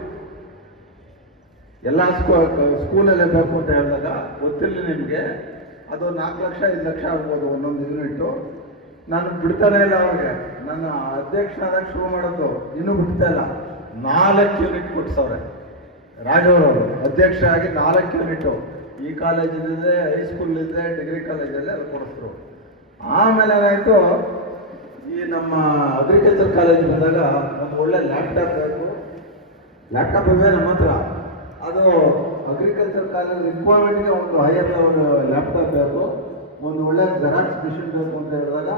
ಎಲ್ಲ ಸ್ಕೂಲಲ್ಲೇ ಬೇಕು ಅಂತ ಹೇಳಿದಾಗ ಗೊತ್ತಿರಲಿ ನಿಮಗೆ, ಅದು 4 ಲಕ್ಷ 5 ಲಕ್ಷ ಆಗ್ಬೋದು ಒಂದೊಂದು ಯೂನಿಟ್ಟು. ನಾನು ಬಿಡ್ತಾನೆ ಇಲ್ಲ ಅವ್ರಿಗೆ. ನನ್ನ ಅಧ್ಯಕ್ಷನಾದಾಗ ಶುರು ಮಾಡೋದು ಇನ್ನೂ ಬಿಡ್ತಾ ಇಲ್ಲ. 4 ಯೂನಿಟ್ ಕೊಡ್ಸವ್ರೆ ರಾಜವರವರು ಅಧ್ಯಕ್ಷ ಆಗಿ. 4 ಯೂನಿಟು ಈ ಕಾಲೇಜಿದೆ, ಹೈಸ್ಕೂಲಿದೆ, ಡಿಗ್ರಿ ಕಾಲೇಜಲ್ಲೇ ಅಲ್ಲಿ ಕೊಡಿಸ್ರು. ಆಮೇಲೆ ಏನಾಯಿತು, ಈ ನಮ್ಮ ಅಗ್ರಿಕಲ್ಚರ್ ಕಾಲೇಜ್ ಬಂದಾಗ ಒಂದು ಒಳ್ಳೆ ಲ್ಯಾಪ್ಟಾಪ್ ಬೇಕು. ಲ್ಯಾಪ್ಟಾಪ್ ಇದೆ ನಮ್ಮ ಹತ್ರ. ಅದು ಅಗ್ರಿಕಲ್ಚರ್ ಕಾಲೇಜ್ ರಿಕ್ವೈರ್ಮೆಂಟ್ಗೆ ಒಂದು ಹೈಯರ್ ಲೆವೆಲ್ ಲ್ಯಾಪ್ಟಾಪ್ ಬೇಕು, ಒಂದು ಒಳ್ಳೆ ಜೆರಾಕ್ಸ್ ಮಿಷಿನ್ ಬೇಕು ಅಂತ ಹೇಳಿದಾಗ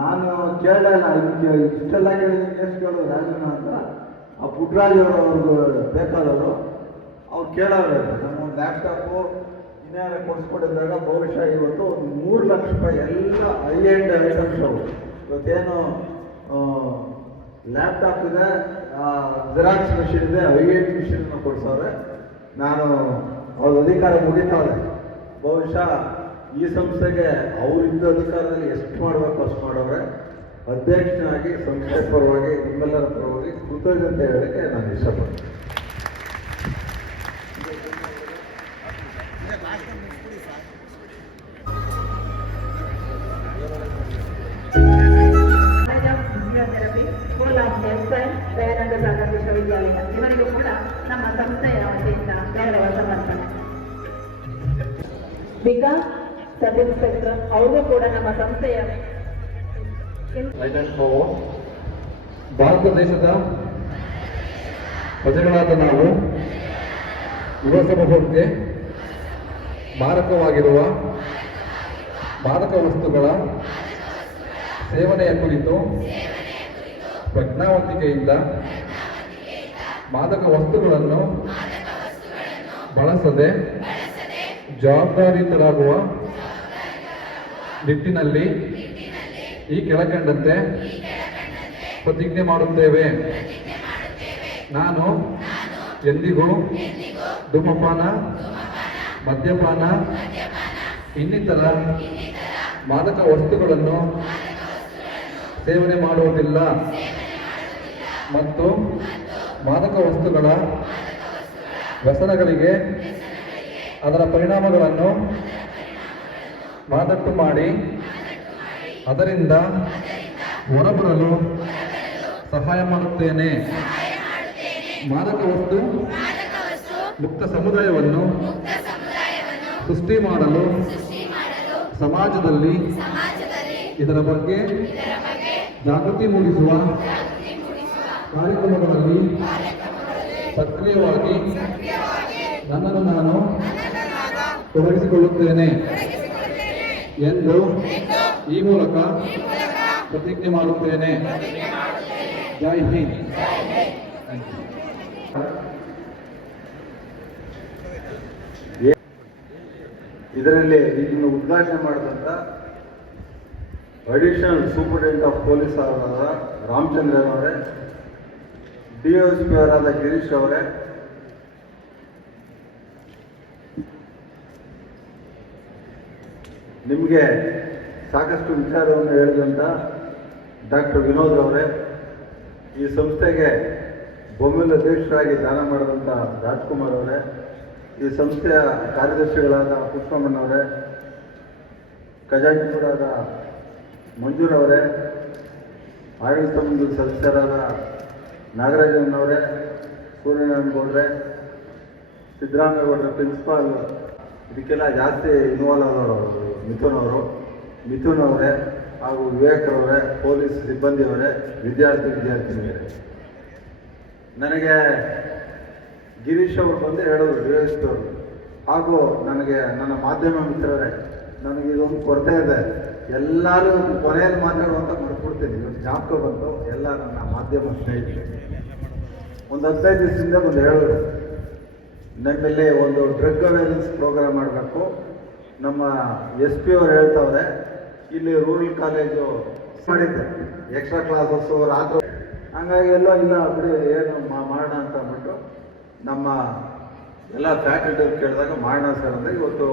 ನಾನು ಕೇಳಲ್ಲ, ಇಷ್ಟೆಲ್ಲ ಕೇಳಿದ್ದೀನಿ, ಎಷ್ಟು ಕೇಳೋದು ರಾಜನ ಅಂತ. ಆ ಪುಟ್ಟರಾಜ್ ಅವ್ರಿಗೂ ಬೇಕಾದವರು ಅವ್ರು ಕೇಳೋರು, ನಮ್ಮ ಲ್ಯಾಪ್ಟಾಪು ಇನ್ಯಾರ ಕೊಡಿಸ್ಕೊಟ್ಟಿದ್ದಾಗ ಬಹುಶಃ ಇವತ್ತು ಒಂದು 3 ಲಕ್ಷ ರೂಪಾಯಿ ಎಲ್ಲ ಹೈ ಎಂಡ್ ಐಟಮ್ಸ್ ಅವು. ಇವತ್ತೇನು ಲ್ಯಾಪ್ಟಾಪ್ ಇದೆ, ಜೆರಾಕ್ಸ್ ಮಿಷಿನ್ ಇದೆ, ಹೈ ಎಂಡ್ ಮಿಷಿನ್ನ ಕೊಡಿಸೋರೆ. ನಾನು ಅವ್ರ ಅಧಿಕಾರ ಮುಗಿತಾವೆ. ಬಹುಶಃ ಈ ಸಂಸ್ಥೆಗೆ ಅವರಿದ್ದ ಅಧಿಕಾರದಲ್ಲಿ ಎಷ್ಟು ಮಾಡಬೇಕು ಅಷ್ಟು ಮಾಡೋರೆ. ಅಧ್ಯಕ್ಷನಾಗಿ ಸಂಸ್ಥೆ ಪರವಾಗಿ ನಿಮ್ಮೆಲ್ಲರ ಪರವಾಗಿ ಕೃತಜ್ಞತೆ ಹೇಳಕ್ಕೆ ನಾನು ಇಷ್ಟಪಡ್ತೀನಿ. ದಯಾನಂದ ಸಾಗರ ವಿಶ್ವವಿದ್ಯಾಲಯ ಇವರಿಗೂ ಕೂಡ ನಮ್ಮ ಸಂಸ್ಥೆಯ ವತಿಯಿಂದ ಗೌರವ ಸಮರ್ಪಣೆ. ವಿಕಾಸ್ ಸಬ್ ಇನ್ಸ್ಪೆಕ್ಟರ್ ಅವ್ರಿಗೂ ಕೂಡ ನಮ್ಮ ಸಂಸ್ಥೆಯ ಭಾರತ ದೇಶದ ಪ್ರಜೆಗಳಾದ ನಾವು ಯುವ ಸಮೂಹಕ್ಕೆ ಮಾರಕವಾಗಿರುವ ಮಾದಕ ವಸ್ತುಗಳ ಸೇವನೆಯ ಕುರಿತು ಪ್ರಜ್ಞಾವಂತಿಕೆಯಿಂದ ಮಾದಕ ವಸ್ತುಗಳನ್ನು ಬಳಸದೆ ಜವಾಬ್ದಾರಿಯುತರಾಗುವ ನಿಟ್ಟಿನಲ್ಲಿ ಈ ಕೆಳಕಂಡಂತೆ ಪ್ರತಿಜ್ಞೆ ಮಾಡುತ್ತೇವೆ. ನಾನು ಎಂದಿಗೂ ಧೂಮಪಾನ, ಮದ್ಯಪಾನ, ಇನ್ನಿತರ ಮಾದಕ ವಸ್ತುಗಳನ್ನು ಸೇವನೆ ಮಾಡುವುದಿಲ್ಲ ಮತ್ತು ಮಾದಕ ವಸ್ತುಗಳ ವ್ಯಸನಗಳಿಗೆ ಅದರ ಪರಿಣಾಮಗಳನ್ನು ಮನದಟ್ಟು ಮಾಡಿ ಅದರಿಂದ ಹೊರಬರಲು ಸಹಾಯ ಮಾಡುತ್ತೇನೆ. ಮಾದಕ ವಸ್ತು ಮುಕ್ತ ಸಮುದಾಯವನ್ನು ಸೃಷ್ಟಿ ಮಾಡಲು ಸಮಾಜದಲ್ಲಿ ಇದರ ಬಗ್ಗೆ ಜಾಗೃತಿ ಮೂಡಿಸುವ ಕಾರ್ಯಕ್ರಮಗಳಲ್ಲಿ ಸಕ್ರಿಯವಾಗಿ ನನ್ನನ್ನು ನಾನು ತೊಡಗಿಸಿಕೊಳ್ಳುತ್ತೇನೆ ಎಂದು ಈ ಮೂಲಕ ಪ್ರತಿಜ್ಞೆ ಮಾಡುತ್ತೇನೆ. ಜೈ ಹಿಂದ್. ಇದರಲ್ಲಿ ಇದನ್ನು ಉದ್ಘಾಟನೆ ಮಾಡಿದಂಥ ಅಡಿಷನಲ್ ಸೂಪರಿಂಟೆಂಡೆಂಟ್ ಆಫ್ ಪೊಲೀಸ್ ಅವರಾದ ರಾಮಚಂದ್ರನ್ ಅವರೇ, DSP ಅವರಾದ ಗಿರೀಶ್ ಅವರೇ, ನಿಮಗೆ ಸಾಕಷ್ಟು ವಿಚಾರವನ್ನು ಹೇಳಿದಂಥ ಡಾಕ್ಟರ್ ವಿನೋದ್ ಅವರೇ, ಈ ಸಂಸ್ಥೆಗೆ ಬೊಮ್ಮೆಲ್ ಅಧ್ಯಕ್ಷರಾಗಿ ದಾನ ಮಾಡಿದಂಥ ರಾಜ್ಕುಮಾರ್ ಅವರೇ, ಈ ಸಂಸ್ಥೆಯ ಕಾರ್ಯದರ್ಶಿಗಳಾದ ಪುಷ್ಪಮ್ಮಣ್ಣವರೇ, ಖಜಾಂಚಿಯವರಾದ ಮಂಜೂರ್ ಅವರೇ, ಆಡಳಿತ ಮಂಡಳಿ ಸದಸ್ಯರಾದ ನಾಗರಾಜನವರೇ, ಸೂರ್ಯನಾರಾಯಣ ಗೌಡ್ರೆ, ಸಿದ್ದರಾಮೇಗೌಡರ ಪ್ರಿನ್ಸಿಪಾಲ್, ಇದಕ್ಕೆಲ್ಲ ಜಾಸ್ತಿ ಇನ್ವಾಲ್ವ್ ಆದವರು ಮಿಥುನ್ ಅವರೇ ಹಾಗೂ ವಿವೇಕರವರೇ, ಪೊಲೀಸ್ ಸಿಬ್ಬಂದಿಯವರೇ, ವಿದ್ಯಾರ್ಥಿನಿಯರೇ, ನನಗೆ ಗಿರೀಶ್ ಅವರು ಬಂದು ಹೇಳೋದು DSP ಅವರು ಹಾಗೂ ನನಗೆ ನನ್ನ ಮಾಧ್ಯಮ ಮಿತ್ರರೇ, ನನಗೆ ಇದೊಂದು ಕೊರತೆ ಇದೆ, ಎಲ್ಲರೂ ಕೊನೆಯಲ್ಲಿ ಮಾತಾಡುವಂತ ಮರೆತುಬಿಡ್ತೀನಿ. ಇವತ್ತು ಜ್ಞಾಪಕ ಬಂತು ಎಲ್ಲ ನನ್ನ ಮಾಧ್ಯಮ ಸ್ನೇಹಿತರು ಒಂದು 15 ದಿವಸದಿಂದ ಬಂದು ಹೇಳೋರು, ನಮ್ಮಲ್ಲಿ ಒಂದು ಡ್ರಗ್ ಅವೇರ್ನೆಸ್ ಪ್ರೋಗ್ರಾಮ್ ಮಾಡಬೇಕು. ನಮ್ಮ SP ಅವರು ಹೇಳ್ತಾವ್ರೆ, ಇಲ್ಲಿ ರೂರಲ್ ಕಾಲೇಜು ಮಾಡಿದ್ದೆ ಎಕ್ಸ್ಟ್ರಾ ಕ್ಲಾಸಸ್ಸು ರಾತ್ರಿ, ಹಂಗಾಗಿ ಎಲ್ಲ ಇಲ್ಲ ಬಿಡಿ ಏನು ಮಾಡೋಣ ಅಂತ ಅಂದ್ಬಿಟ್ಟು ನಮ್ಮ ಎಲ್ಲ ಫ್ಯಾಕಲ್ಟಿ ಕೇಳಿದಾಗ ಮಾಡೋಣ ಸರ್ ಅಂದರೆ ಇವತ್ತು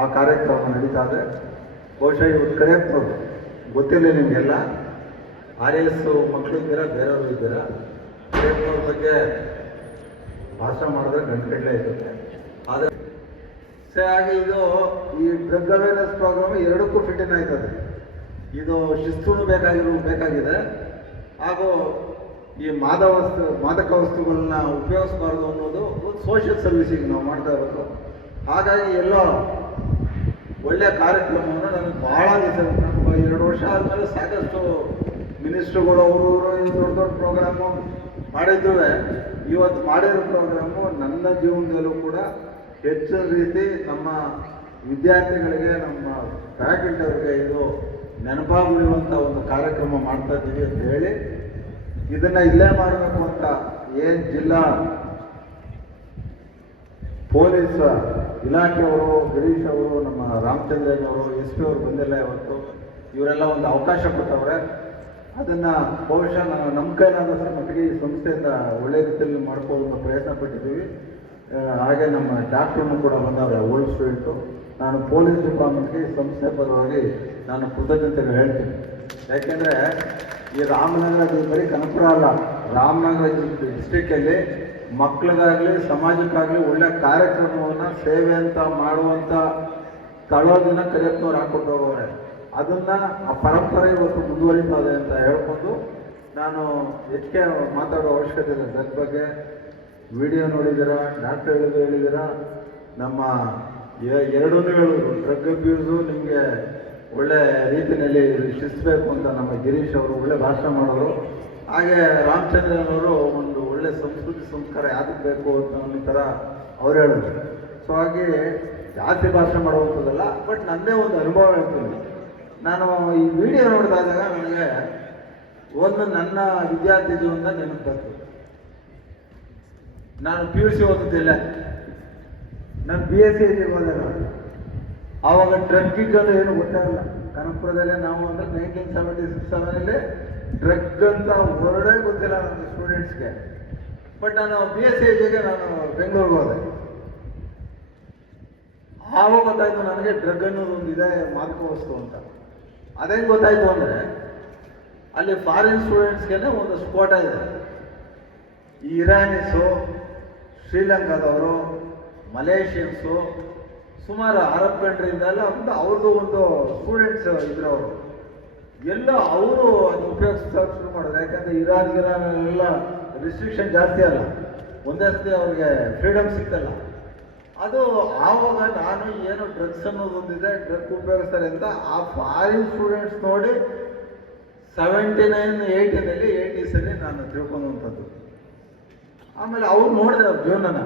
ಆ ಕಾರ್ಯಕ್ರಮ ನಡೀತಾ ಇದೆ. ಬಹುಶಃ ಇವತ್ತು ಕರೆಯಪ್ಪನವರು ಗೊತ್ತಿಲ್ಲ ನಿಮಗೆಲ್ಲ, RS ಮಕ್ಕಳು ಇದ್ದೀರಾ, ಬೇರೆಯವರು ಇದ್ದೀರಾ, ಕರೆಯಪ್ಪನವ್ರ ಬಗ್ಗೆ ಭಾಷಣ ಮಾಡಿದ್ರೆ ಗಂಟೆಗಟ್ಟಲೆ ಇರುತ್ತೆ. ಆದರೆ ಹಾಗೆ ಇದು ಈ ಡ್ರಗ್ ಅವೇರ್ನೆಸ್ ಪ್ರೋಗ್ರಾಮ್ ಎರಡಕ್ಕೂ ಫಿಟ್ ಇನ್ ಆಯ್ತದೆ. ಇದು ಶಿಸ್ತುನು ಬೇಕಾಗಿದೆ ಹಾಗೂ ಈ ಮಾದಕ ವಸ್ತುಗಳನ್ನ ಉಪಯೋಗಿಸಬಾರ್ದು ಅನ್ನೋದು ಒಂದು ಸೋಷಿಯಲ್ ಸರ್ವಿಸಿಗೆ ನಾವು ಮಾಡ್ತಾ ಇರೋದು. ಹಾಗಾಗಿ ಎಲ್ಲೋ ಒಳ್ಳೆಯ ಕಾರ್ಯಕ್ರಮವನ್ನು ನನಗೆ ಭಾಳ ದಿವಸ 2 ವರ್ಷ ಆದಮೇಲೆ ಸಾಕಷ್ಟು ಮಿನಿಸ್ಟ್ರುಗಳು ಅವರು ದೊಡ್ಡ ಪ್ರೋಗ್ರಾಮು ಮಾಡಿದ್ರು. ಇವತ್ತು ಮಾಡಿರೋ ಪ್ರೋಗ್ರಾಮು ನನ್ನ ಜೀವನದಲ್ಲೂ ಕೂಡ ಹೆಚ್ಚಿನ ರೀತಿ ನಮ್ಮ ವಿದ್ಯಾರ್ಥಿಗಳಿಗೆ, ನಮ್ಮ ಫ್ಯಾಕಲ್ಟಿಯವರಿಗೆ ಇದು ನೆನಪಾಗುವಂಥ ಒಂದು ಕಾರ್ಯಕ್ರಮ ಮಾಡ್ತಾ ಇದ್ದೀವಿ ಅಂತ ಹೇಳಿ ಇದನ್ನು ಇಲ್ಲೇ ಮಾಡಬೇಕು ಅಂತ ಏನು ಜಿಲ್ಲಾ ಪೊಲೀಸ್ ಇಲಾಖೆಯವರು, ಗಿರೀಶ್ ಅವರು, ನಮ್ಮ ರಾಮಚಂದ್ರನವರು, ಎಸ್ ಪಿ ಅವರು ಬಂದಿಲ್ಲ ಇವತ್ತು. ಇವರೆಲ್ಲ ಒಂದು ಅವಕಾಶ ಕೊಟ್ಟವ್ರೆ. ಅದನ್ನು ಬಹುಶಃ ನಾವು ನಮ್ಮ ಕೈಲಾದ ಮಟ್ಟಿಗೆ ಈ ಸಂಸ್ಥೆಯಿಂದ ಒಳ್ಳೆ ರೀತಿಯಲ್ಲಿ ಮಾಡ್ಕೊಳ್ಳೋ ಪ್ರಯತ್ನ ಪಟ್ಟಿದ್ದೀವಿ. ಹಾಗೆ ನಮ್ಮ ಡಾಕ್ಟ್ರನ್ನು ಕೂಡ ಬಂದವ್ರೆ, ಓಲ್ಡ್ ಸ್ಟೂಡೆಂಟು. ನಾನು ಪೊಲೀಸ್ ಡಿಪಾರ್ಟ್ಮೆಂಟ್ಗೆ ಈ ಸಂಸ್ಥೆ ಪರವಾಗಿ ನಾನು ಕೃತಜ್ಞತೆಗಳು ಹೇಳ್ತೀನಿ. ಯಾಕೆಂದರೆ ಈ ರಾಮನಗರ ಬರೀ ಕನಕಪುರ ಅಲ್ಲ, ರಾಮನಗರ ಡಿಸ್ಟಿಕ್ಕಲ್ಲಿ ಮಕ್ಕಳಿಗಾಗಲಿ ಸಮಾಜಕ್ಕಾಗಲಿ ಒಳ್ಳೆ ಕಾರ್ಯಕ್ರಮವನ್ನು ಸೇವೆ ಅಂತ ಮಾಡುವಂಥ ತಳೋದಿನ ಕರಿಯಪ್ಪನವ್ರು ಹಾಕ್ಕೊಂಡು ಹೋಗೋರೆ. ಅದನ್ನು ಆ ಪರಂಪರೆ ಇವತ್ತು ಮುಂದುವರಿತಾ ಇದೆ ಅಂತ ಹೇಳ್ಕೊಂಡು ನಾನು ಹೆಚ್ಚಿಗೆ ಮಾತಾಡೋ ಅವಶ್ಯಕತೆ ಇದೆ. ಡ್ರಗ್ ಬಗ್ಗೆ ವಿಡಿಯೋ ನೋಡಿದ್ದೀರಾ, ಡಾಕ್ಟರ್ ಹೇಳಿದ್ದೀರಾ, ನಮ್ಮ ಎರಡೂ ಹೇಳಿದ್ರು. ಡ್ರಗ್ ಅಬ್ಯೂಸು ನಿಮಗೆ ಒಳ್ಳೆ ರೀತಿಯಲ್ಲಿ ಶಿಸ್ಬೇಕು ಅಂತ ನಮ್ಮ ಗಿರೀಶ್ ಅವರು ಒಳ್ಳೆ ಭಾಷಣ ಮಾಡೋರು. ಹಾಗೆ ರಾಮಚಂದ್ರನವರು ಒಂದು ಒಳ್ಳೆ ಸಂಸ್ಕೃತಿ ಸಂಸ್ಕಾರ ಯಾವ್ದಕ್ಕೆ ಬೇಕು ಅಂತ ಅನ್ನೋ ಥರ ಅವ್ರು ಹೇಳಿದ್ರು. ಸೊ ಹಾಗೆ ಜಾಸ್ತಿ ಭಾಷಣ ಮಾಡುವಂಥದ್ದಲ್ಲ, ಬಟ್ ನನ್ನದೇ ಒಂದು ಅನುಭವ ಹೇಳ್ತೀನಿ. ನಾನು ಈ ವಿಡಿಯೋ ನೋಡಿದಾಗ ನನಗೆ ಒಂದು ನನ್ನ ವಿದ್ಯಾರ್ಥಿ ಜೀವನದ ನೆನಪು ಬಂತು. ನಾನು PUC ಓದುತ್ತಿಲ್ಲ, ನಾನು BSc ಹೋದಾಗ ಆವಾಗ ಡ್ರಗ್ ಅಂದ್ರೆ ಏನು ಗೊತ್ತಾಗಲ್ಲ. ಕನಕಪುರದಲ್ಲೇ ನಾವು ಅಂದರೆ 1976 ಡ್ರಗ್ ಅಂತ ಹೊರಡೇ ಗೊತ್ತಿಲ್ಲ ನನ್ನ ಸ್ಟೂಡೆಂಟ್ಸ್ಗೆ. ಬಟ್ ನಾನು BSc ನಾನು ಬೆಂಗಳೂರಿಗೆ ಹೋದೆ. ಆವಾಗ ಗೊತ್ತಾಯ್ತು ನನಗೆ ಡ್ರಗ್ ಅನ್ನೋದು ಒಂದು ಇದೆ, ಮಾದಕ ವಸ್ತು ಅಂತ. ಅದೇನು ಗೊತ್ತಾಯ್ತು ಅಂದರೆ ಅಲ್ಲಿ ಫಾರಿನ್ ಸ್ಟೂಡೆಂಟ್ಸ್ಗೆ ಒಂದು ಸ್ಫೋಟ ಇದೆ. ಈ ಇರಾನೀಸು, ಶ್ರೀಲಂಕಾದವರು, ಮಲೇಷಿಯನ್ಸು, ಸುಮಾರು ಅರಬ್ ಕಂಟ್ರಿಯಿಂದೆಲ್ಲ ಒಂದು ಅವ್ರದ್ದು ಒಂದು ಸ್ಟೂಡೆಂಟ್ಸ್ ಇದ್ರು. ಅವರು ಎಲ್ಲ ಅವರು ಅದು ಉಪಯೋಗಿಸೋಕೆ ಶುರು ಮಾಡೋದು. ಯಾಕಂದರೆ ಇರಾನ್ಗೆಲ್ಲ ರಿಸ್ಟ್ರಿಕ್ಷನ್ ಜಾಸ್ತಿ ಅಲ್ಲ, ಒಂದೇ ಸತಿ ಅವ್ರಿಗೆ ಫ್ರೀಡಮ್ ಸಿಗ್ತಲ್ಲ. ಅದು ಆವಾಗ ನಾನು ಏನು ಡ್ರಗ್ಸ್ ಅನ್ನೋದೊಂದಿದೆ, ಡ್ರಗ್ ಉಪಯೋಗಿಸ್ತಾರೆ ಅಂತ ಆ ಫಾರಿನ್ ಸ್ಟೂಡೆಂಟ್ಸ್ ನೋಡಿ 79, 80s ನಾನು ತಿಳ್ಕೊಳ್ಳುವಂಥದ್ದು. ಆಮೇಲೆ ಅವ್ರು ನೋಡಿದೆ ಅವ್ರ ಜೀವನನ.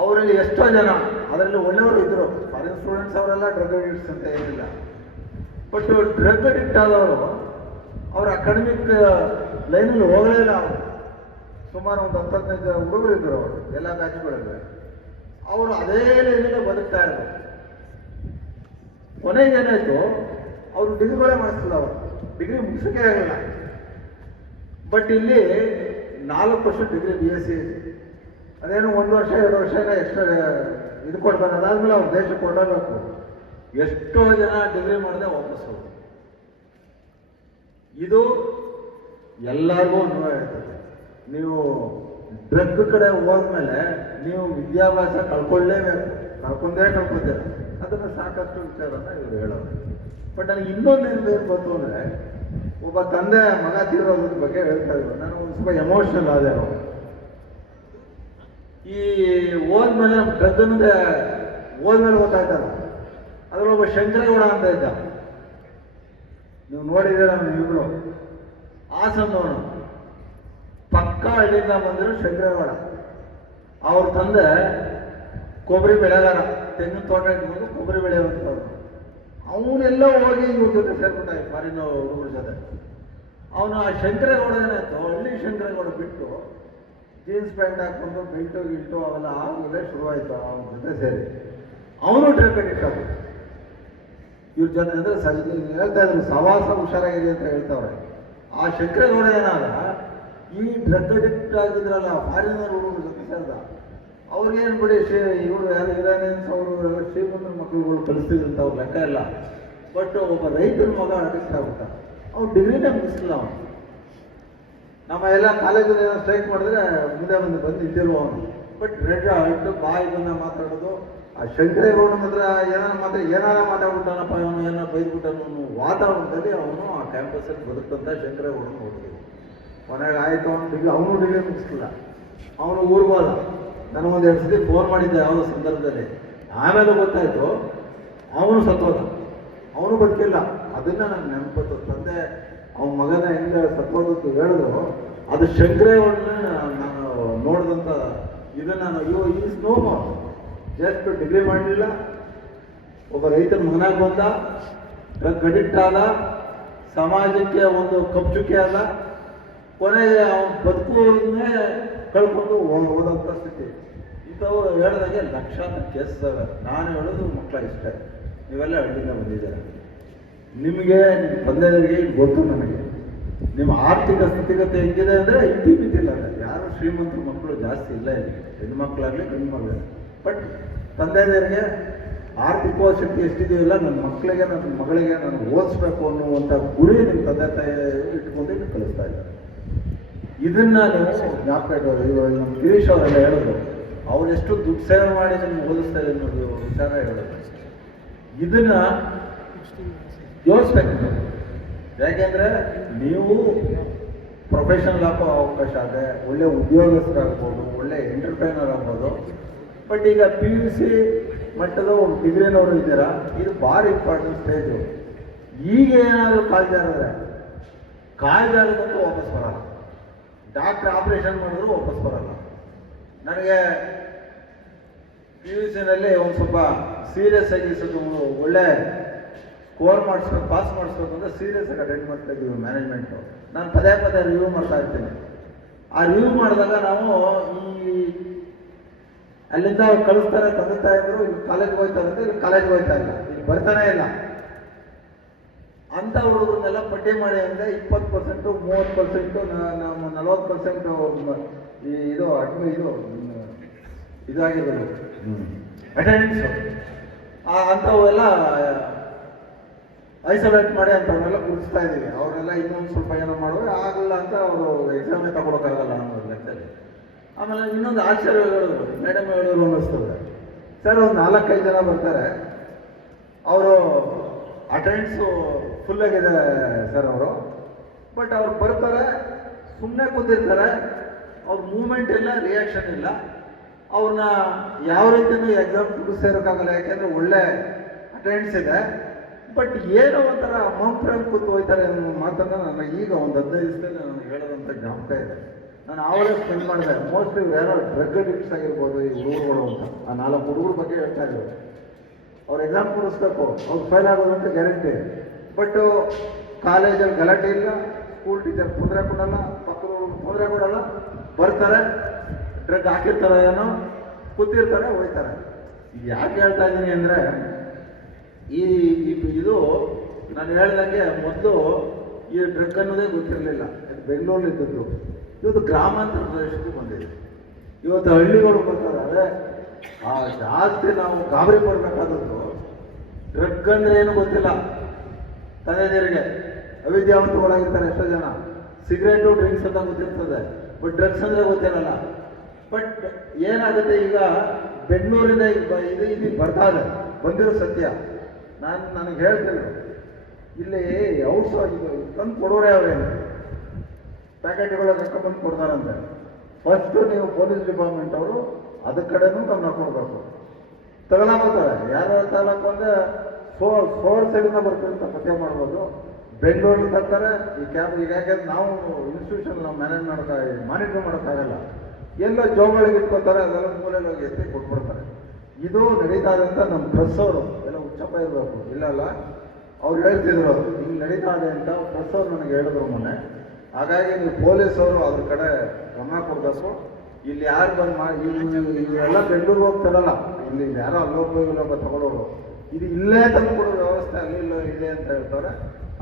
ಅವರಲ್ಲಿ ಎಷ್ಟೋ ಜನ ಅದರಲ್ಲಿ ಒಳ್ಳೆಯವರು ಇದ್ದರು. ಫಾರಿನ್ ಸ್ಟೂಡೆಂಟ್ಸ್ ಅವರೆಲ್ಲ ಡ್ರಗ್ ಅಡಿಕ್ಟ್ಸ್ ಅಂತ ಏನಿಲ್ಲ. ಬಟ್ ಡ್ರಗ್ ಅಡಿಕ್ಟ್ ಆದವರು ಅವ್ರ ಅಕಾಡೆಮಿಕ್ ಲೈನಲ್ಲಿ ಹೋಗಲೇ ಇಲ್ಲ. ಅವರು ಸುಮಾರು ಒಂದು 10-15 ಹುಡುಗರು ಇದ್ದರು. ಅವರು ಎಲ್ಲ ಬ್ಯಾಚ್ಗಳಿದ್ರೆ ಅವರು ಅದೇ ಲೈನಲ್ಲೇ ಬದುಕ್ತಾ ಇದ್ರು. ಕೊನೆಗೆ ಏನಾಯಿತು, ಅವರು ಡಿಗ್ರಿಗಳೇ ಮಾಡಿಸ್ತಿಲ್ಲ. ಅವರು ಡಿಗ್ರಿ ಮುಗಿಸೋಕೆ ಆಗಲಿಲ್ಲ. ಬಟ್ ಇಲ್ಲಿ 4 ವರ್ಷ ಡಿಗ್ರಿ BSc, ಅದೇನು 1 ವರ್ಷ 2 ವರ್ಷ ಎಕ್ಸ್ಟ್ರಾ ಇದು ಕೊಡ್ತಾರೆ. ಅದಾದ್ಮೇಲೆ ಅವ್ರ ದೇಶಕ್ಕೆ ಕೊಡಬೇಕು. ಎಷ್ಟೋ ಜನ ಡಿಗ್ರಿ ಮಾಡದೆ ವಾಪಸ್ ಹೋದ್ರು. ಇದು ಎಲ್ಲರಿಗೂ ಅನುಭವ ಹೇಳ್ತದೆ. ನೀವು ಡ್ರಗ್ ಕಡೆ ಹೋದ್ಮೇಲೆ ನೀವು ವಿದ್ಯಾಭ್ಯಾಸ ಕಳ್ಕೊಳ್ಳೇಬೇಕು, ಕಳ್ಕೊತೀರ. ಅದನ್ನು ಸಾಕಷ್ಟು ವಿಚಾರನ ಇವರು ಹೇಳೋದು. ಬಟ್ ನನಗೆ ಇನ್ನೊಂದು ಏನು ಗೊತ್ತು ಅಂದರೆ, ಒಬ್ಬ ತಂದೆ ಮಗ ತೀರೋದ್ರ ಬಗ್ಗೆ ಹೇಳ್ತಾ ಇದ್ರು. ನಾನು ಒಂದು ಸ್ವಲ್ಪ ಎಮೋಷನಲ್ ಆದೆ. ಅವರು ಈ ಹೋದ್ಮೇಲೆ ಡ್ರಗ್ ಅನ್ನೋದೇ ಹೋದ್ಮೇಲೆ ಗೊತ್ತಾಯ್ತಲ್ಲ. ಅದರೊಬ್ಬ ಶಂಕರೇಗೌಡ ಅಂತ ಇದ್ದ, ನೀವು ನೋಡಿದ್ದೀರ ಇವರು, ಹಾಸನವನು. ಪಕ್ಕ ಹಳ್ಳಿಯಿಂದ ಬಂದಿರೋ ಶಂಕರೇಗೌಡ. ಅವ್ರ ತಂದೆ ಕೊಬ್ಬರಿ ಬೆಳೆಗಾರ, ತೆಂಗಿನ ತೋಟ ಇಟ್ಕೊಂಡು ಕೊಬ್ಬರಿ ಬೆಳೆಯುವಂಥವ್ರು. ಅವನೆಲ್ಲ ಹೋಗಿ ಇವ್ರ ಜೊತೆ ಸೇರ್ಬಿಟ್ಟ, ಫಾರಿನ್ ಹುಡುಗರ ಜೊತೆ. ಅವನು ಆ ಶಂಕರೇಗೌಡ ಏನಾಯ್ತು, ಹಳ್ಳಿ ಶಂಕರೇಗೌಡ ಬಿಟ್ಟು ಜೀನ್ಸ್ ಪ್ಯಾಂಟ್ ಹಾಕ್ಕೊಂಡು ಬೆಲ್ಟು ಗಿಲ್ಟು ಅವೆಲ್ಲ ಆಮೇಲೆ ಶುರುವಾಯಿತು ಅವ್ರ ಜೊತೆ ಸೇರಿ. ಅವನು ಡ್ರಗ್ ಅಡಿಕ್ಟ್ ಆಗ್ಬಿಟ್ಟು ಇವ್ರ ಜೊತೆ ಅಂದರೆ ಹೇಳ್ತಾ ಇದ್ರು, ಸವಾಸ ಹುಷಾರಾಗಿದೆ ಅಂತ ಹೇಳ್ತಾವ್ರೆ. ಆ ಶಂಕರೇಗೌಡ ಏನಾದ ಈ ಡ್ರಗ್ ಅಡಿಕ್ಟ್ ಆಗಿದ್ರಲ್ಲ ಫಾರಿನರ್ ಹುಡುಗರ ಜೊತೆ ಸೇರಿದ. ಅವ್ರಿಗೇನು ಬಿಡಿ, ಇವರು ಯಾರು ಇರಾನಿಯನ್ಸ್ ಅವರು ಶ್ರೀಮಂತರ ಮಕ್ಕಳುಗಳು ಕಲಿಸ್ತಿದ್ರಂತ ಅವ್ರ ಲೆಕ್ಕ ಇಲ್ಲ. ಬಟ್ ಒಬ್ಬ ರೈತರ ಮಗ ಅಡಿಕ್ಟ್ ಆಗ್ಬಿಟ್ಟ. ಅವ್ರು ಡಿಗ್ರಿನೇ ಮುಗಿಸಿಲ್ಲ. ಅವನು ನಮ್ಮ ಎಲ್ಲ ಕಾಲೇಜಲ್ಲಿ ಏನೋ ಸ್ಟ್ರೈಕ್ ಮಾಡಿದ್ರೆ ಮುಂದೆ ಬಂದು ನಿಂತಿರುವ ಅವನು. ಬಟ್ ರೆಡ್ ಆಯ್ತು, ಬಾಯಿ ಬಂದ ಮಾತಾಡೋದು. ಆ ಶಂಕರೇಗೌಡ ಹತ್ರ ಏನಾರ ಮಾತಾಡ್ಬಿಟ್ಟಾನಪ್ಪ, ಅವನು ಏನೋ ಬೈದ್ಬಿಟ್ಟನು ವಾತಾವರಣದಲ್ಲಿ ಅವನು ಆ ಕ್ಯಾಂಪಸ್ಸಲ್ಲಿ ಬದುಕಂತ ಶಂಕರೇಗೌಡನ ಹೋಗಿದ್ವಿ. ಕೊನೆಗೆ ಆಯಿತು, ಅವನು ಡಿಗ್ರಿ ಮುಗಿಸ್ಲಿಲ್ಲ. ಅವನು ಊರಿಗೆ ಹೋದ. ನನಗೊಂದು 2 ಸತಿ ಫೋನ್ ಮಾಡಿದ್ದೆ ಯಾವುದೋ ಸಂದರ್ಭದಲ್ಲಿ. ಆಮೇಲೆ ಗೊತ್ತಾಯಿತು ಅವನು ಸತ್ತೋದ, ಅವನು ಬದುಕಿಲ್ಲ. ಅದನ್ನು ನನಗೆ ನೆನಪತ್ತು. ತಂದೆ ಅವನ ಮಗನ ಹೆಂಗೆ ಸತ್ತೋದತ್ತು ಹೇಳಿದ್ರು, ಅದು ಶಂಕರೇಗೌಡನ ನಾನು ನೋಡಿದಂಥ ಇದನ್ನು ನಾನು is no more. Just degree ಮಾಡಲಿಲ್ಲ, ಒಬ್ಬ ರೈತನ ಮಗನಾಗಿ ಬಂದ, ಡ್ರಗ್ ಅಡಿಕ್ಟ್ ಆದ, ಸಮಾಜಕ್ಕೆ ಒಂದು ಕಬ್ಜುಕೆ ಆದ. ಕೊನೆಗೆ ಅವನ ಬದುಕನ್ನೇ ಕಳ್ಕೊಂಡು ಹೋದಂಥ ಸ್ಥಿತಿ. ಇಂಥವು ಹೇಳ್ದಾಗೆ ಲಕ್ಷಾಂತರ ಕೇಸಸ್ ಅವೆ. ನಾನು ಹೇಳೋದು ಮಕ್ಕಳ ಇಷ್ಟೇ, ನೀವೆಲ್ಲ ಹಳ್ಳಿಯಿಂದ ಬಂದಿದ್ದಾರೆ, ನಿಮಗೆ ನಿಮ್ಮ ತಂದೆಯವರಿಗೆ ಗೊತ್ತು, ನನಗೆ ನಿಮ್ಮ ಆರ್ಥಿಕ ಸ್ಥಿತಿಗತಿ ಹೆಂಗಿದೆ ಅಂದರೆ ಇತಿಮಿತಿಲ್ಲ. ಯಾರು ಶ್ರೀಮಂತರ ಮಕ್ಕಳು ಜಾಸ್ತಿ ಇಲ್ಲ ಇಲ್ಲಿ, ಹೆಣ್ಮಕ್ಳಾಗಲಿ ಗಂಡು ಮಕ್ಕಳಾಗಲಿ. ಬಟ್ ತಂದೆಯವರಿಗೆ ಆರ್ಥಿಕ ಶಕ್ತಿ ಎಷ್ಟಿದೆಯಲ್ಲ, ನನ್ನ ಮಕ್ಕಳಿಗೆ ನನ್ನ ಮಗಳಿಗೆ ನಾನು ಓದಿಸ್ಬೇಕು ಅನ್ನುವಂಥ ಗುರಿ ನಿಮ್ಮ ತಂದೆ ತಾಯಿ ಇಟ್ಕೊಂಡು ನೀವು ಕಲಿಸ್ತಾ ಇದ್ದಾರೆ. ಇದನ್ನ ನೀವು ಜ್ಞಾಪಕ ಇಡೋದು. ಇವಾಗ ನಮ್ಮ ಗಿರೀಶ್ ಅವರೆಲ್ಲ ಹೇಳೋದು, ಅವರೆಷ್ಟು ದುಡ್ಡು ಸೇವೆ ಮಾಡಿ ನಿಮ್ಗೆ ಓದಿಸ್ತಾ ಇದೆ ಅನ್ನೋದು ವಿಚಾರ ಹೇಳೋದು. ಇದನ್ನ ಯೋಚಿಸ್ಬೇಕು. ಯಾಕೆಂದರೆ ನೀವು ಪ್ರೊಫೆಷನಲ್ ಆಗೋ ಅವಕಾಶ ಇದೆ, ಒಳ್ಳೆ ಉದ್ಯೋಗಸ್ಥರಾಗ್ಬೋದು, ಒಳ್ಳೆ ಎಂಟರ್ಪ್ರೈನರ್ ಆಗ್ಬೋದು. ಬಟ್ ಈಗ PUC ಮಟ್ಟದ ಒಂದು ಡಿಗ್ರಿನವರು ಇದ್ದೀರಾ, ಇದು ಭಾರಿ ಇಂಪಾರ್ಟೆಂಟ್ ಸ್ಟೇಜು. ಈಗ ಏನಾದರೂ ಕಾಲು ಜಾರದಂತೂ ವಾಪಸ್ ಬರಲ್ಲ. ಡಾಕ್ಟ್ರ್ ಆಪ್ರೇಷನ್ ಮಾಡಿದ್ರು ವಾಪಸ್ ಬರಲ್ಲ. ನನಗೆ PUCನಲ್ಲಿ ಒಂದು ಸ್ವಲ್ಪ ಸೀರಿಯಸ್ ಆಗಿ ಒಳ್ಳೆ ಕೋರ್ ಮಾಡಿಸ್ಬೇಕು, ಪಾಸ್ ಮಾಡಿಸ್ಬೇಕು ಅಂತ ಸೀರಿಯಸ್ ಆಗಿ ಅಟೆಂಡ್ ಮಾಡ್ತಾ ಇದ್ದೀವಿ ಮ್ಯಾನೇಜ್ಮೆಂಟು. ನಾನು ಪದೇ ರಿವ್ಯೂ ಮಾಡ್ತಾ ಇರ್ತೀನಿ. ಆ ರಿವ್ಯೂ ಮಾಡಿದಾಗ ನಾವು ಅಲ್ಲಿಂದ ಅವ್ರು ಕಳಿಸ್ತಾರೆ, ತಂದೆ ತಾಯಿದ್ರು ಇಲ್ಲಿ ಕಾಲೇಜ್ಗೆ ಹೋಗ್ತಾರೆ ಅಂತ, ಇಲ್ಲಿ ಕಾಲೇಜ್ಗೆ ಹೋಗ್ತಾ ಇಲ್ಲ, ಇಲ್ಲಿ ಬರ್ತಾನೆ ಇಲ್ಲ ಅಂತ ಹುಡುಗರನ್ನೆಲ್ಲ ಪಟ್ಟಿ ಮಾಡಿ ಅಂದರೆ 20%, 30%, 40% ಇದಾಗಿರೋದು ಅಟೆಂಡೆನ್ಸು. ಅಂಥವೆಲ್ಲ ಐಸೋಲೇಟ್ ಮಾಡಿ ಅಂಥವನ್ನೆಲ್ಲ ಗುರುತಿಸ್ತಾ ಇದ್ದೀವಿ. ಅವರೆಲ್ಲ ಇನ್ನೊಂದು ಸ್ವಲ್ಪ ಏನೋ ಮಾಡುವ ಆಗಲ್ಲ ಅಂತ ಅವರು ಎಕ್ಸಾಮೇ ತಗೊಳಕ್ಕಾಗಲ್ಲ ಅನ್ನೋದು ಲೆಕ್ಕದಲ್ಲಿ. ಆಮೇಲೆ ಇನ್ನೊಂದು ಆಶ್ಚರ್ಯ ಹೇಳಿದ್ರು, ಮೇಡಮ್ ಹೇಳಿದ್ರು ಅನ್ನಿಸ್ತದೆ. ಸರ್ ಒಂದು 4-5 ಜನ ಬರ್ತಾರೆ, ಅವರು ಅಟೆಂಡೆನ್ಸು ಫುಲ್ಲಾಗಿದೆ ಸರ್ ಅವರು. ಬಟ್ ಅವ್ರು ಬರ್ತಾರೆ, ಸುಮ್ಮನೆ ಕೂತಿರ್ತಾರೆ, ಅವ್ರ ಮೂಮೆಂಟ್ ಇಲ್ಲ, ರಿಯಾಕ್ಷನ್ ಇಲ್ಲ. ಅವ್ರನ್ನ ಯಾವ ರೀತಿಯೂ ಎಕ್ಸಾಮ್ ಕುಡಿಸೋಕ್ಕಾಗಲ್ಲ, ಯಾಕೆಂದರೆ ಒಳ್ಳೆ ಅಟೆಂಡೆನ್ಸ್ ಇದೆ. ಬಟ್ ಏನೋ ಒಂಥರ ಮಂಪ್ರಾಗಿ ಕೂತು ಹೋಗ್ತಾರೆ ಅನ್ನೋ ಮಾತನ್ನು ನನಗೆ ಈಗ ಒಂದು 15 ದಿವಸದಲ್ಲಿ ನನಗೆ ಹೇಳೋದಂಥ ಜ್ಞಾಪಕ ಇದೆ. ನಾನು ಆವಾಗಲೇ ಸ್ಪೆಂಡ್ ಮಾಡಿದೆ. ಮೋಸ್ಟ್ಲಿ ಯಾರೋ ಡ್ರಗ್ ಅಡಿಕ್ಟ್ಸ್ ಆಗಿರ್ಬೋದು ಈ ಹುಡುಗರುಗಳು ಅಂತ. ಆ 4 ಹುಡುಗರ ಬಗ್ಗೆ ಹೇಳ್ತಾ ಇದ್ರು. ಅವ್ರು ಎಕ್ಸಾಮ್ ಕೊಡಿಸ್ಬೇಕು, ಅವ್ರು ಫೇಲ್ ಆಗೋದು ಅಂತ ಗ್ಯಾರಂಟಿ. ಬಟ್ಟು ಕಾಲೇಜಲ್ಲಿ ಗಲಾಟೆ ಇಲ್ಲ, ಸ್ಕೂಲ್ ಟೀಚರ್ ತೊಂದರೆ ಕೊಡಲ್ಲ, ಪಕ್ಕದ ತೊಂದರೆ ಕೊಡಲ್ಲ, ಬರ್ತಾರೆ, ಡ್ರಗ್ ಹಾಕಿರ್ತಾರೆ, ಏನೋ ಕೂತಿರ್ತಾರೆ, ಹೋಗ್ತಾರೆ. ಯಾಕೆ ಹೇಳ್ತಾ ಇದ್ದೀನಿ ಅಂದರೆ, ಇದು ನಾನು ಹೇಳ್ದಂಗೆ ಮೊದಲು ಈ ಡ್ರಗ್ ಅನ್ನೋದೇ ಗೊತ್ತಿರಲಿಲ್ಲ. ಬೆಂಗಳೂರಲ್ಲಿದ್ದದ್ದು ಇವತ್ತು ಗ್ರಾಮಾಂತರ ಪ್ರದೇಶಕ್ಕೆ ಬಂದಿದೆ. ಇವತ್ತು ಹಳ್ಳಿಗಳು ಬರ್ತಾರೆ. ಆದರೆ ಜಾಸ್ತಿ ನಾವು ಗಾಬರಿ ಪಡಬೇಕಾದದ್ದು ಡ್ರಗ್ ಅಂದರೆ ಏನು ಗೊತ್ತಿಲ್ಲ ತಂದೆಯರಿಗೆ. ಅವಿದ್ಯಾವಂತಗಳಾಗಿರ್ತಾರೆ ಎಷ್ಟೋ ಜನ. ಸಿಗರೇಟು ಡ್ರಿಂಕ್ಸ್ ಅಂತ ಗೊತ್ತಿರ್ತದೆ, ಬಟ್ ಡ್ರಗ್ಸ್ ಅಂದರೆ ಗೊತ್ತಿರಲ್ಲ. ಬಟ್ ಏನಾಗುತ್ತೆ, ಈಗ ಬೆಂಗಳೂರಿಂದ ಇದು ಬರ್ತಾ ಇದೆ, ಬಂದಿರೋ ಸತ್ಯ. ನನಗೆ ಹೇಳ್ತಿದ್ರು, ಇಲ್ಲಿ ಔಟ್ಸೋರ್ಸ್ ತಂದು ಕೊಡೋರೆ ಅವರೇನು ಪ್ಯಾಕೆಟ್ಗಳ ಬಂದು ಕೊಡ್ತಾರಂತೆ. ಫಸ್ಟು ನೀವು ಪೊಲೀಸ್ ಡಿಪಾರ್ಟ್ಮೆಂಟ್ ಅವರು ಅದ್ರ ಕಡೆನೂ ಗಮನ ಕೊಡಬೇಕು. ತಗೊಳಕ್ಕೋತಾರೆ, ಯಾರು ತಗೊಳಕ್ಕೆ ಅಂದರೆ ಸೋರ್ ಸೈಡಿಂದ ಬರ್ತೀವಿ ಅಂತ ಪತ್ತೆ ಮಾಡ್ಬೋದು. ಬೆಂಗಳೂರಿಗೆ ತರ್ತಾರೆ ಈ ಕ್ಯಾಬ್. ಈಗ ಯಾಕೆಂದ್ರೆ ನಾವು ಇನ್ಸ್ಟಿಟ್ಯೂಷನ್ ನಾವು ಮಾನಿಟರ್ ಮಾಡೋಕ್ಕಾಗಲ್ಲ. ಎಲ್ಲ ಜೋಗಳಿಗೆ ಇಟ್ಕೊತಾರೆ, ಅದೆಲ್ಲ ಮೂಲೆಯಲ್ಲಿ ಹೋಗಿ ಎತ್ತಿ ಕೊಟ್ಬಿಡ್ತಾರೆ. ಇದು ನಡೀತಾ ಇದೆ ಅಂತ ನಮ್ಮ ಪ್ರೆಸ್ ಅವರು ಎಲ್ಲ ಉಚ್ಚಪ್ಪ ಇರಬೇಕು. ಇಲ್ಲಲ್ಲ, ಅವ್ರು ಹೇಳ್ತಿದ್ರು ಹಿಂಗೆ ನಡೀತಾ ಇದೆ ಅಂತ. ಪ್ರೆಸ್ ಅವ್ರು ನನಗೆ ಹೇಳಿದ್ರು ಮೊನ್ನೆ. ಹಾಗಾಗಿ ನೀವು ಪೊಲೀಸವರು ಅದ್ರ ಕಡೆ ಗಮನ ಕೊಡಬೇಕು. ಇಲ್ಲಿ ಯಾರು ಬಂದು ಇವೆಲ್ಲ ಬೆಂಗಳೂರಿಗೆ ಹೋಗ್ತಾರಲ್ಲ, ಇಲ್ಲಿ ಯಾರೋ ಅಲ್ಲೊಬ್ಬ ತಗೊಳ್ಳೋರು, ಇದು ಇಲ್ಲೇ ತಂದು ಕೊಡೋ ವ್ಯವಸ್ಥೆ ಅಲ್ಲಿ ಇಲ್ಲ ಇದೆ ಅಂತ ಹೇಳ್ತಾರೆ.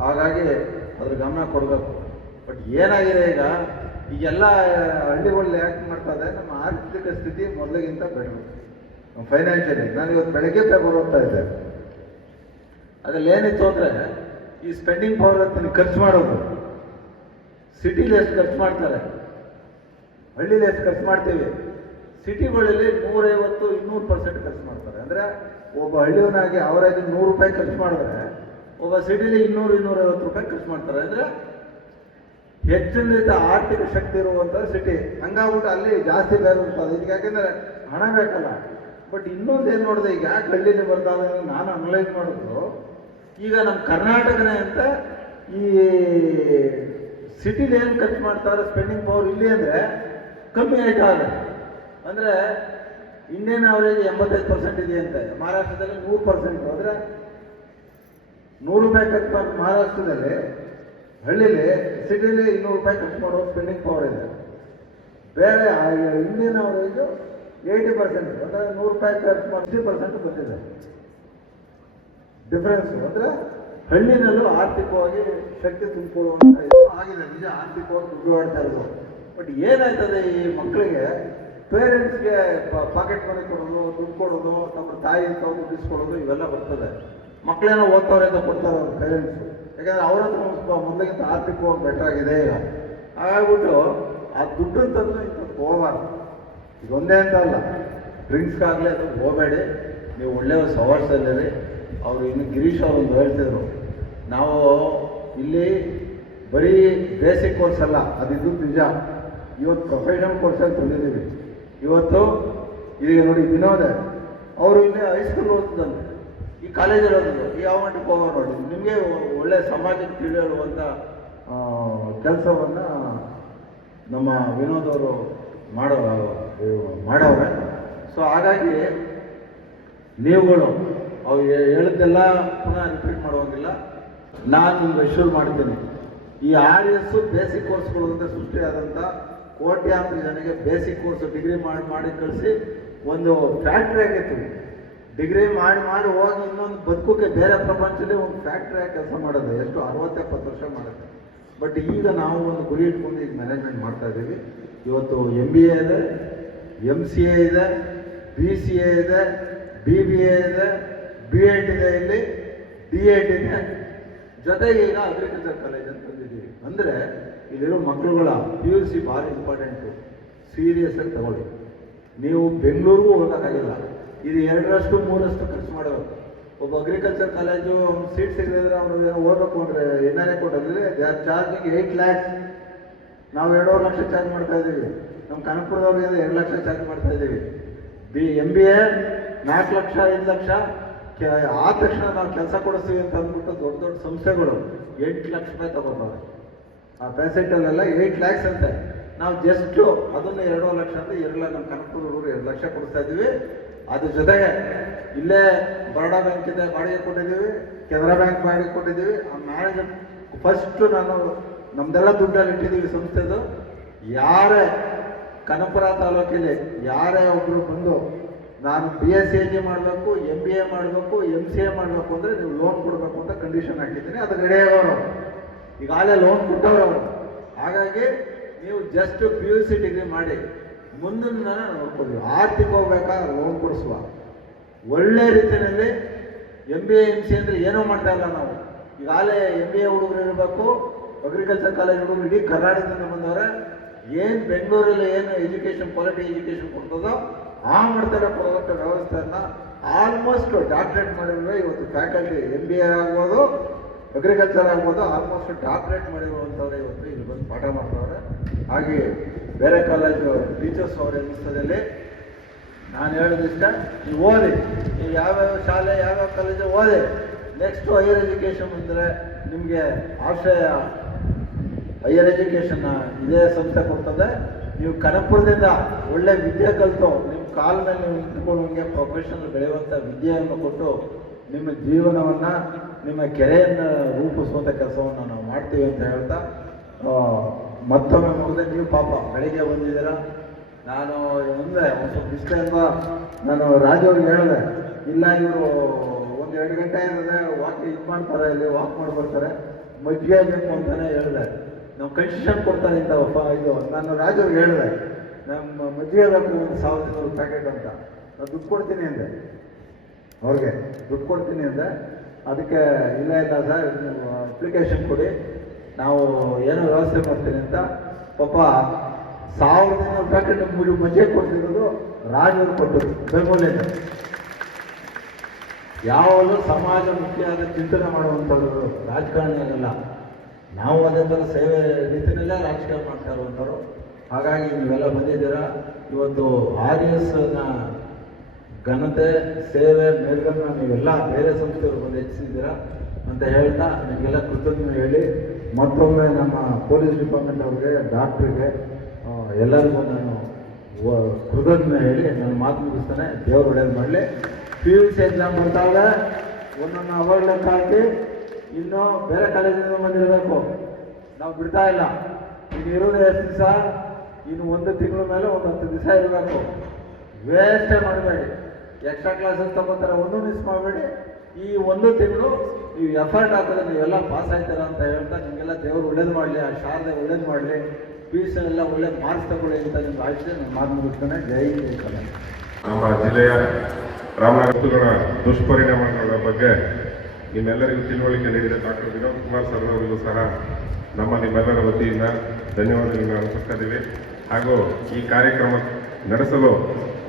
ಹಾಗಾಗಿ ಅದ್ರ ಗಮನ ಕೊಡಬೇಕು. ಬಟ್ ಏನಾಗಿದೆ ಈಗೆಲ್ಲ ಹಳ್ಳಿಗಳು ಯಾಕೆ ಮಾಡ್ತಾ ಇದೆ, ನಮ್ಮ ಆರ್ಥಿಕ ಸ್ಥಿತಿ ಮೊದಲಿಗಿಂತ ಬೆಳೆದು ಫೈನಾನ್ಷಿಯಲಿ. ನಾನು ಇವತ್ತು ಬೆಳಗ್ಗೆ ಪೇಪರ್ ಓದ್ತಾ ಇದ್ದೆ. ಅದ್ರಲ್ಲಿ ಏನಿತ್ತು ಅಂದರೆ, ಈ ಸ್ಪೆಂಡಿಂಗ್ ಪವರ್ ಅಂತ ಖರ್ಚು ಮಾಡೋದು, ಸಿಟಿಲಿ ಎಷ್ಟು ಖರ್ಚು ಮಾಡ್ತಾರೆ, ಹಳ್ಳಿಲಿ ಎಷ್ಟು ಖರ್ಚು ಮಾಡ್ತೀವಿ. ಸಿಟಿಗಳಲ್ಲಿ 150-200% ಖರ್ಚು ಮಾಡ್ತಾರೆ. ಅಂದರೆ ಒಬ್ಬ ಹಳ್ಳಿಯವನಾಗಿ ಅವರೇಜ್ 100 ರೂಪಾಯಿ ಖರ್ಚು ಮಾಡಿದ್ರೆ, ಒಬ್ಬ ಸಿಟಿಲಿ 200-250 ರೂಪಾಯಿ ಖರ್ಚು ಮಾಡ್ತಾರೆ. ಅಂದರೆ ಹೆಚ್ಚಿನ ಆರ್ಥಿಕ ಶಕ್ತಿ ಇರುವಂಥ ಸಿಟಿ. ಹಂಗಾಗ್ಬಿಟ್ಟು ಅಲ್ಲಿ ಜಾಸ್ತಿ ಬೇರೆ ಇರ್ತದೆ. ಇದಕ್ಕೆ ಯಾಕೆಂದರೆ ಹಣ ಬೇಕಲ್ಲ. ಬಟ್ ಇನ್ನೊಂದು ಏನು ನೋಡಿದೆ, ಈಗ ಯಾಕೆ ಹಳ್ಳಿಲಿ ಬರ್ತಾವೆ ನಾನು ಅನಲೈಸ್ ಮಾಡಿದ್ರು. ಈಗ ನಮ್ಮ ಕರ್ನಾಟಕನೇ ಅಂತ ಈ ಸಿಟಿಲಿ ಏನು ಖರ್ಚು ಮಾಡ್ತಾರೆ ಸ್ಪೆಂಡಿಂಗ್ ಪವರ್ ಇಲ್ಲಿ ಅಂದರೆ ಕಮ್ಮಿ ಆಯ್ತಾ ಇದೆ. ಅಂದರೆ ಇಂಡಿಯನ್ ಅವರೇಜ್ 85% ಇದೆಯಂತೆ. ಮಹಾರಾಷ್ಟ್ರದಲ್ಲಿ 100%. ಅಂದರೆ 100 ರೂಪಾಯಿ ಖರ್ಚು ಮಾಡಿ ಮಹಾರಾಷ್ಟ್ರದಲ್ಲಿ, ಹಳ್ಳಿಲಿ ಸಿಟಿಲಿ 200 ರೂಪಾಯಿ ಖರ್ಚು ಮಾಡೋ ಸ್ಪೆಂಡಿಂಗ್ ಪವರ್ ಇದೆ. ಬೇರೆ ಇಂಡಿಯನ್ ಅವರೇಜು 80% ಅಂದರೆ ₹100 ಖರ್ಚು ಮಾಡಿ 60% ಬಂದಿದೆ. ಡಿಫರೆನ್ಸ್ ಅಂದರೆ ಹಳ್ಳಿನಲ್ಲೂ ಆರ್ಥಿಕವಾಗಿ ಶಕ್ತಿ ತುಂಬಿಕೊಳ್ಳುವಂಥ ಇದು ಆಗಿದೆ. ನಿಜ, ಆರ್ಥಿಕವಾಗಿ ದುಡ್ಡು ಆಡ್ತಾ ಇರೋದು. ಬಟ್ ಏನಾಯ್ತದೆ, ಈ ಮಕ್ಕಳಿಗೆ ಪೇರೆಂಟ್ಸ್ಗೆ ಪಾಕೆಟ್ ಮನಿ ಕೊಡೋದು, ದುಡ್ಡು ಕೊಡೋದು, ತಮ್ಮ ತಾಯಿ ತಾವು ಬಿಡಿಸ್ಕೊಡೋದು ಇವೆಲ್ಲ ಬರ್ತದೆ. ಮಕ್ಕಳೇನೋ ಓದ್ತವ್ರೆ ಅಂತ ಕೊಡ್ತಾರೆ ಅವ್ರ ಪೇರೆಂಟ್ಸು. ಯಾಕಂದರೆ ಅವ್ರ ಹತ್ರ ಮೊದಲಿಗಿಂತ ಆರ್ಥಿಕವಾಗಿ ಬೆಟರ್ ಆಗಿದೆ ಈಗ. ಹಾಗಾಗ್ಬಿಟ್ಟು ಆ ದುಡ್ಡನ್ನು ತಂದು ಇಂಥದ್ದು ಹೋಗಬಾರ್ದು. ಇದೊಂದೇ ಅಂತ ಅಲ್ಲ, ಡ್ರಿಂಕ್ಸ್ಗಾಗಲೇ ಅದು ಹೋಗಬೇಡಿ. ನೀವು ಒಳ್ಳೆಯ ಸವಾಸಲ್ಲಿರಿ. ಅವರು ಇನ್ನು ಗಿರೀಶ್ ಅವರು ಒಂದು ಹೇಳ್ತಿದ್ರು, ನಾವು ಇಲ್ಲಿ ಬರೀ ಬೇಸಿಕ್ ಕೋರ್ಸ್ ಅಲ್ಲ, ಅದಿದ್ದು ನಿಜ. ಇವತ್ತು ಪ್ರೊಫೆಷನಲ್ ಕೋರ್ಸಲ್ಲಿ ತಂದಿದ್ದೀವಿ. ಇವತ್ತು ಈಗ ನೋಡಿ ವಿನೋದ ಅವರು ಇಲ್ಲಿ ಹೈಸ್ಕೂಲ್ ಓದ್ತಂತೆ, ಈ ಕಾಲೇಜಲ್ಲಿ ಓದಿದ್ರು, ಈ ಯಾವ ಮಟ್ಟಕ್ಕೆ ಹೋಗೋ ನೋಡಿ. ನಿಮಗೆ ಒಳ್ಳೆಯ ಸಮಾಜಕ್ಕೆ ತಿಳಿಯುವಂಥ ಕೆಲಸವನ್ನು ನಮ್ಮ ವಿನೋದ್ ಅವರು ಮಾಡವ್ರೆ. ಸೊ ಹಾಗಾಗಿ ನೀವುಗಳು ಅವು ಹೇಳಿದ್ದೆಲ್ಲ ಪುನಃ ರಿಪೀಟ್ ಮಾಡುವಂಗಿಲ್ಲ. ನಾನು ನಿಮ್ಗೆ ಅಶ್ಯೂರ್ ಮಾಡ್ತೀನಿ, ಈ RS ಬೇಸಿಕ್ ಕೋರ್ಸ್ಗಳಿಂದ ಸೃಷ್ಟಿಯಾದಂಥ ಕೋಟ್ಯಾಂತರ ಜನಕ್ಕೆ ಬೇಸಿಕ್ ಕೋರ್ಸ್ ಡಿಗ್ರಿ ಮಾಡಿ ಕಳಿಸಿ ಒಂದು ಫ್ಯಾಕ್ಟ್ರಿ ಆಗಿತ್ತು. ಡಿಗ್ರಿ ಮಾಡಿ ಹೋಗಿ ಇನ್ನೊಂದು ಬದುಕೋಕ್ಕೆ ಬೇರೆ ಪ್ರಪಂಚದಲ್ಲಿ ಒಂದು ಫ್ಯಾಕ್ಟ್ರಿಯಾಗಿ ಕೆಲಸ ಮಾಡೋದು ಎಷ್ಟು 60-70 ವರ್ಷ ಮಾಡುತ್ತೆ. ಬಟ್ ಈಗ ನಾವು ಒಂದು ಗುರಿ ಇಟ್ಕೊಂಡು ಈಗ ಮ್ಯಾನೇಜ್ಮೆಂಟ್ ಮಾಡ್ತಾ ಇದ್ದೀವಿ. ಇವತ್ತು MBA ಇದೆ, MCA ಇದೆ, BCA ಇದೆ, BBA ಇದೆ, B.Ed ಇದೆ, ಇಲ್ಲಿ D.Ed ಇದೆ, ಜೊತೆಗೆ ಈಗ ಅಗ್ರಿಕಲ್ಚರ್ ಕಾಲೇಜ್ ಅಂತ ತಂದಿದ್ದೀವಿ. ಅಂದರೆ ಇಲ್ಲಿರೋ ಮಕ್ಕಳುಗಳ PUC ಭಾಳ ಇಂಪಾರ್ಟೆಂಟು, ಸೀರಿಯಸ್ ಆಗಿ ತಗೊಳ್ಳಿ. ನೀವು ಬೆಂಗಳೂರಿಗೂ ಹೋಗೋಕ್ಕಾಗಿಲ್ಲ, ಇದು 2-3 ಖರ್ಚು ಮಾಡಬೇಕು. ಒಬ್ಬ ಅಗ್ರಿಕಲ್ಚರ್ ಕಾಲೇಜು ಸೀಟ್ ಸಿಗದಿದ್ರೆ ಅವರು ಏನೋ ಓದಬೇಕು ಅಂದರೆ NRA ಕೊಟ್ಟಲ್ಲಿ ದೇ ಆರ್ ಚಾರ್ಜಿಂಗ್ 8 lakhs. ನಾವು 2.5 ಲಕ್ಷ ಚಾರ್ಜ್ ಮಾಡ್ತಾ ಇದ್ದೀವಿ. ನಮ್ಮ ಕನಕಪುರದವ್ರಿಗೆ 2 ಲಕ್ಷ ಚಾರ್ಜ್ ಮಾಡ್ತಾ ಇದ್ದೀವಿ. MBA 4 ಲಕ್ಷ 5 ಲಕ್ಷ ಆದ ತಕ್ಷಣ ನಾವು ಕೆಲಸ ಕೊಡಿಸ್ತೀವಿ ಅಂತ ಅಂದ್ಬಿಟ್ಟು ದೊಡ್ಡ ದೊಡ್ಡ ಸಂಸ್ಥೆಗಳು 8 ಲಕ್ಷ ರೂಪಾಯಿ ತಗೋತಾರೆ. ಆ ಪ್ಯಾಸೆಂಟಲ್ಲೆಲ್ಲ 8 lakhs ಅಂತೆ. ನಾವು ಜಸ್ಟು ಅದನ್ನು 2.5 ಲಕ್ಷ ಅಂತ 2 ಲಕ್ಷ, ನಮ್ಮ ಕನಕಪುರದವರು 2 ಲಕ್ಷ ಕೊಡಿಸ್ತಾ ಇದ್ದೀವಿ. ಅದ್ರ ಜೊತೆಗೆ ಇಲ್ಲೇ ಬರೋಡಾ ಬ್ಯಾಂಕಿಂದ ಬಾಡಿಗೆ ಕೊಟ್ಟಿದ್ದೀವಿ, ಕೆನರಾ ಬ್ಯಾಂಕ್ ಬಾಡಿಗೆ ಕೊಟ್ಟಿದ್ದೀವಿ. ಆ ಮ್ಯಾನೇಜರ್ ಫಸ್ಟು ನಮ್ದೆಲ್ಲ ದುಡ್ಡಲ್ಲಿ ಇಟ್ಟಿದ್ದೀವಿ ಸಂಸ್ಥೆದು. ಯಾರೇ ಕನಕಪುರ ತಾಲೂಕಿಗೆ ಯಾರೇ ಒಬ್ಬರು ಬಂದು ನಾನು BSc ಮಾಡಬೇಕು, MBA ಮಾಡಬೇಕು, MCA ಮಾಡಬೇಕು ಅಂದರೆ ನೀವು ಲೋನ್ ಕೊಡಬೇಕು ಅಂತ ಕಂಡೀಷನ್ ಹಾಕಿದ್ದೀನಿ. ಅದು ರೆಡಿ ಆಗೋರು, ಈಗಾಗಲೇ ಲೋನ್ ಕೊಟ್ಟವ್ರು ಅವರು. ಹಾಗಾಗಿ ನೀವು ಜಸ್ಟ್ PUC ಡಿಗ್ರಿ ಮಾಡಿ ಮುಂದನ್ನ ನೋಡ್ಕೊಳ್ತೀವಿ. ಆರ್ಥಿಕ ಹೋಗ್ಬೇಕಾ ಲೋನ್ ಕೊಡಿಸುವ ಒಳ್ಳೆ ರೀತಿಯಲ್ಲಿ. MBA MCA ಅಂದರೆ ಏನೂ ಮಾಡ್ತಾ ಇಲ್ಲ ನಾವು. ಈಗಾಗಲೇ MBA ಹುಡುಗರು ಇರಬೇಕು, ಅಗ್ರಿಕಲ್ಚರ್ ಕಾಲೇಜ್ ಹುಡುಗರು ಇಡೀ ಕರ್ನಾಟಕದಿಂದ ಬಂದವರೆ. ಏನು ಬೆಂಗಳೂರಲ್ಲಿ ಏನು ಎಜುಕೇಷನ್ ಕ್ವಾಲಿಟಿ ಎಜುಕೇಷನ್ ಕೊಡ್ತದೋ ಆ ಮಾಡ್ತಾರೆ ಕೊಡೋದಕ್ಕೆ ವ್ಯವಸ್ಥೆಯನ್ನು ಆಲ್ಮೋಸ್ಟ್ ಡಾಕ್ಟ್ರೇಟ್ ಮಾಡಿದ್ರೆ ಇವತ್ತು ಫ್ಯಾಕಲ್ಟಿ MBA ಆಗ್ಬೋದು, ಅಗ್ರಿಕಲ್ಚರ್ ಆಗ್ಬೋದು, ಆಲ್ಮೋಸ್ಟ್ ಡಾಕ್ಟ್ರೇಟ್ ಮಾಡಿರುವಂಥವ್ರೆ ಇವತ್ತು ಇಲ್ಲಿ ಬಂದು ಪಾಠ ಮಾಡ್ತವ್ರೆ. ಹಾಗೆ ಬೇರೆ ಕಾಲೇಜು ಟೀಚರ್ಸ್ ಅವರ ಅನಿಸ್ತದಲ್ಲಿ ನಾನು ಹೇಳೋದಿಷ್ಟ, ನೀವು ಓದಿ, ನೀವು ಯಾವ್ಯಾವ ಶಾಲೆ ಯಾವ್ಯಾವ ಕಾಲೇಜು ಓದಿ. ನೆಕ್ಸ್ಟು ಹೈಯರ್ ಎಜುಕೇಷನ್ ಅಂದರೆ ನಿಮಗೆ ಆಶ್ರಯ ಹೈಯರ್ ಎಜುಕೇಷನ್ ಇದೇ ಸಂಸ್ಥೆ ಕೊಡ್ತದೆ. ನೀವು ಕನಕಪುರದಿಂದ ಒಳ್ಳೆ ವಿದ್ಯೆ ಕಲಿತು ನಿಮ್ಮ ಕಾಲ ಮೇಲೆ ನೀವು ನಿಂತ್ಕೊಳ್ಳುವಂಗೆ ಪ್ರೊಫೆಷನಲ್ ಬೆಳೆಯುವಂಥ ವಿದ್ಯೆಯನ್ನು ಕೊಟ್ಟು ನಿಮ್ಮ ಜೀವನವನ್ನು, ನಿಮ್ಮ ಕೆರೆಯನ್ನು ರೂಪಿಸುವಂಥ ಕೆಲಸವನ್ನು ನಾವು ಮಾಡ್ತೀವಿ ಅಂತ ಹೇಳ್ತಾ ಮತ್ತೊಮ್ಮೆ ಮುಗಿದ ನೀವು ಪಾಪ ಬೆಳಿಗ್ಗೆ ಬಂದಿದ್ದೀರ. ನಾನು ಅಂದರೆ ಒಂದು ಸ್ವಲ್ಪ ಇಷ್ಟದಿಂದ ನಾನು ರಾಜವ್ರಿಗೆ ಹೇಳಿದೆ, ಇಲ್ಲ ಇವರು 1-2 ಗಂಟೆ ಇರ್ತದೆ ವಾಕ್ ಇದು ಮಾಡ್ತಾರೆ, ಇಲ್ಲಿ ವಾಕ್ ಮಾಡಿ ಬರ್ತಾರೆ, ಮಜ್ಜಿಗೆ ಬೇಕು ಅಂತಲೇ ಹೇಳಿದೆ. ನಾವು ಕನ್ಸೆಷನ್ ಕೊಡ್ತಾರೆ ಇಂಥ ಇದು. ನಾನು ರಾಜವ್ರಿಗೆ ಹೇಳಿದೆ, ನಮ್ಮ ಮಜ್ಜಿಗೆ ಬೇಕು 1,500 ಪ್ಯಾಕೆಟ್ ಅಂತ, ನಾನು ದುಡ್ಡು ಕೊಡ್ತೀನಿ ಅಂದೆ, ಅವ್ರಿಗೆ ದುಡ್ಡು ಕೊಡ್ತೀನಿ ಅಂದೆ. ಅದಕ್ಕೆ ಇಲ್ಲ ಸರ್ ನೀವು ಅಪ್ಲಿಕೇಶನ್ ಕೊಡಿ, ನಾವು ಏನೋ ವ್ಯವಸ್ಥೆ ಮಾಡ್ತೀನಿ ಅಂತ. ಪಾಪ 1,500 ಪ್ಯಾಕೆಟ್ ಮಜ್ಜಿಗೆ ಕೊಡ್ತಿರೋದು ರಾಜವ್ರು ಕೊಟ್ಟರು ಬೆಂಗಳೂರಿನ. ಯಾವಾಗಲೂ ಸಮಾಜಮುಖಿಯಾದ ಚಿಂತನೆ ಮಾಡುವಂಥದ್ದು ರಾಜಕಾರಣಿಯಾಗಲ್ಲ. ನಾವು ಅದೇ ಥರ ಸೇವೆ ರೀತಿಯಲ್ಲೇ ರಾಜಕೀಯ ಮಾಡ್ತಾ ಇರುವಂಥವ್ರು. ಹಾಗಾಗಿ ನೀವೆಲ್ಲ ಬಂದಿದ್ದೀರಾ. ಇವತ್ತು RSನ ಘನತೆ, ಸೇವೆ, ಮೇಲ್ಗನ್ನ ನೀವೆಲ್ಲ ಬೇರೆ ಸಂಸ್ಥೆಗಳು ಬಂದು ಹೆಚ್ಚಿಸಿದ್ದೀರಾ ಅಂತ ಹೇಳ್ತಾ ನಿಮಗೆಲ್ಲ ಕೃತಜ್ಞತೆ ಹೇಳಿ ಮತ್ತೊಮ್ಮೆ ನಮ್ಮ ಪೊಲೀಸ್ ಡಿಪಾರ್ಟ್ಮೆಂಟ್ ಅವ್ರಿಗೆ, ಡಾಕ್ಟ್ರಿಗೆ, ಎಲ್ಲರಿಗೂ ನಾನು ಕೃತಜ್ಞತೆ ಹೇಳಿ ನನ್ನ ಮಾತು ಮುಗಿಸ್ತಾನೆ. ದೇವರು ಒಳ್ಳೇದು ಮಾಡಲಿ. PUC ಎಕ್ಸಾಮ್ ಬರ್ತಾವೆ, ಒಂದೊಂದು ಅವಾರ್ಡ್ ಲೆಕ್ಕ ಹಾಕಿ ಇನ್ನೂ ಬೇರೆ ಕಾಲೇಜಿಂದ ಬಂದಿರಬೇಕು, ನಾವು ಬಿಡ್ತಾ ಇಲ್ಲ. ಇನ್ನು ಇರೋದು ಎಷ್ಟು ದಿವಸ, ಇನ್ನು 1 ತಿಂಗಳ ಮೇಲೆ 10 ದಿವಸ ಇರಬೇಕು. ವೇಸ್ಟೇ ಮಾಡಬೇಡಿ. ಎಕ್ಸ್ಟ್ರಾ ಕ್ಲಾಸಸ್ ತಗೋತಾರೆ, ಒಂದು ಮಿಸ್ ಮಾಡಬೇಡಿ. ಈ ಒಂದು ತಿಂಗಳು ನೀವು ಎಫರ್ಟ್ ಹಾಕಿದ್ರೆ ನೀವೆಲ್ಲ ಪಾಸ್ ಆಯ್ತೀರ ಅಂತ ಹೇಳ್ತಾ ನಿಮಗೆಲ್ಲ ದೇವರು ಒಳ್ಳೇದು ಮಾಡಲಿ, ಆ ಶಾರದೆ ಒಳ್ಳೇದು ಮಾಡಲಿ, ಪೀಸಲ್ಲೆಲ್ಲ ಒಳ್ಳೆ ಮಾರ್ಕ್ಸ್ ತಗೊಳ್ಳಿ ಅಂತ ನಿಮ್ಗೆ ಆಯ್ತು. ನಾನು ಮಾತು ಮುಗಿಸ್ತಾನೆ. ಜೈ ಕನ್ನಡ. ನಮ್ಮ ಜಿಲ್ಲೆಯ ರಾಮನಗರಗಳ ದುಷ್ಪರಿಣಾಮಗಳ ಬಗ್ಗೆ ನಿಮ್ಮೆಲ್ಲರಿಗೂ ತಿಳುವಳಿಕೆ ನೀಡಿದ ಡಾಕ್ಟರ್ ವಿನೋದ್ ಕುಮಾರ್ ಸರ್ ಅವರಿಗೂ ಸಹ ನಿಮ್ಮೆಲ್ಲರ ವತಿಯಿಂದ ಧನ್ಯವಾದಗಳನ್ನು ಅರ್ಪಿಸ್ತಾ ಇದ್ದೀವಿ. ಹಾಗೂ ಈ ಕಾರ್ಯಕ್ರಮ ನಡೆಸಲು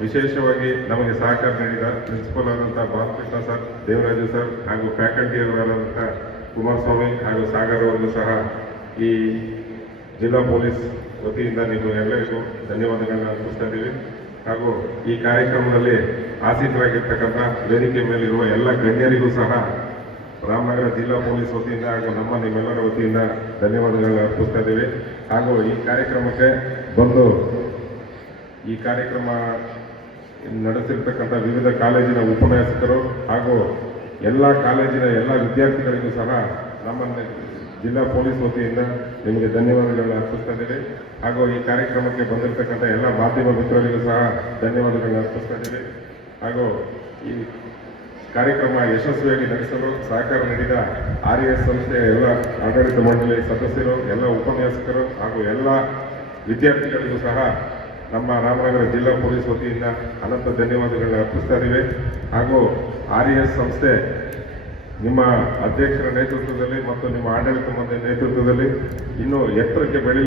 ವಿಶೇಷವಾಗಿ ನಮಗೆ ಸಹಕಾರ ನೀಡಿದ ಪ್ರಿನ್ಸಿಪಲ್ ಆದಂಥ ಬಾಲಕೃಷ್ಣ ಸರ್, ದೇವರಾಜು ಸರ್ ಹಾಗೂ ಫ್ಯಾಕಲ್ಟಿ ಅವರಾದಂಥ ಕುಮಾರಸ್ವಾಮಿ ಹಾಗೂ ಸಾಗರ್ ಅವರಿಗೂ ಸಹ ಈ ಜಿಲ್ಲಾ ಪೊಲೀಸ್ ವತಿಯಿಂದ ನೀವು ಎಲ್ಲರಿಗೂ ಧನ್ಯವಾದಗಳನ್ನ ಅರ್ಪಿಸ್ತಾ ಇದ್ದೀವಿ. ಹಾಗೂ ಈ ಕಾರ್ಯಕ್ರಮದಲ್ಲಿ ಆಸೀನರಾಗಿರ್ತಕ್ಕಂಥ ವೇದಿಕೆ ಮೇಲಿರುವ ಎಲ್ಲ ಗಣ್ಯರಿಗೂ ಸಹ ರಾಮನಗರ ಜಿಲ್ಲಾ ಪೊಲೀಸ್ ವತಿಯಿಂದ ಹಾಗೂ ನಿಮ್ಮೆಲ್ಲರ ವತಿಯಿಂದ ಧನ್ಯವಾದಗಳನ್ನ ಅರ್ಪಿಸ್ತಾ ಇದ್ದೀವಿ. ಹಾಗೂ ಈ ಕಾರ್ಯಕ್ರಮಕ್ಕೆ ಬಂದು ಈ ಕಾರ್ಯಕ್ರಮ ನಡೆಸಿರ್ತಕ್ಕಂಥ ವಿವಿಧ ಕಾಲೇಜಿನ ಉಪನ್ಯಾಸಕರು ಹಾಗೂ ಎಲ್ಲ ಕಾಲೇಜಿನ ಎಲ್ಲ ವಿದ್ಯಾರ್ಥಿಗಳಿಗೂ ಸಹ ನಮ್ಮ ಜಿಲ್ಲಾ ಪೊಲೀಸ್ ವತಿಯಿಂದ ನಿಮಗೆ ಧನ್ಯವಾದಗಳನ್ನ ಅರ್ಪಿಸ್ತಾ ಇದ್ದೀವಿ. ಹಾಗೂ ಈ ಕಾರ್ಯಕ್ರಮಕ್ಕೆ ಬಂದಿರತಕ್ಕಂಥ ಎಲ್ಲ ಮಾಧ್ಯಮ ಮಿತ್ರರಿಗೂ ಸಹ ಧನ್ಯವಾದಗಳನ್ನ ಅರ್ಪಿಸ್ತಾ ಇದ್ದೀವಿ. ಹಾಗೂ ಈ ಕಾರ್ಯಕ್ರಮ ಯಶಸ್ವಿಯಾಗಿ ನಡೆಸಲು ಸಹಕಾರ ನೀಡಿದ RES ಸಂಸ್ಥೆಯ ಎಲ್ಲ ಆಡಳಿತ ಮಂಡಳಿ ಸದಸ್ಯರು, ಎಲ್ಲ ಉಪನ್ಯಾಸಕರು ಹಾಗೂ ಎಲ್ಲ ವಿದ್ಯಾರ್ಥಿಗಳಿಗೂ ಸಹ ನಮ್ಮ ರಾಮನಗರ ಜಿಲ್ಲಾ ಪೊಲೀಸ್ ವತಿಯಿಂದ ಅನಂತ ಧನ್ಯವಾದಗಳನ್ನ ಅರ್ಪಿಸ್ತಾ ಇದ್ದೀವಿ. ಹಾಗೂ RES ಸಂಸ್ಥೆ ನಿಮ್ಮ ಅಧ್ಯಕ್ಷರ ನೇತೃತ್ವದಲ್ಲಿ ಮತ್ತು ನಿಮ್ಮ ಆಡಳಿತ ಮಂಡಳಿ ನೇತೃತ್ವದಲ್ಲಿ ಇನ್ನೂ ಎತ್ತರಕ್ಕೆ ಬೆಳೆಯಲಿ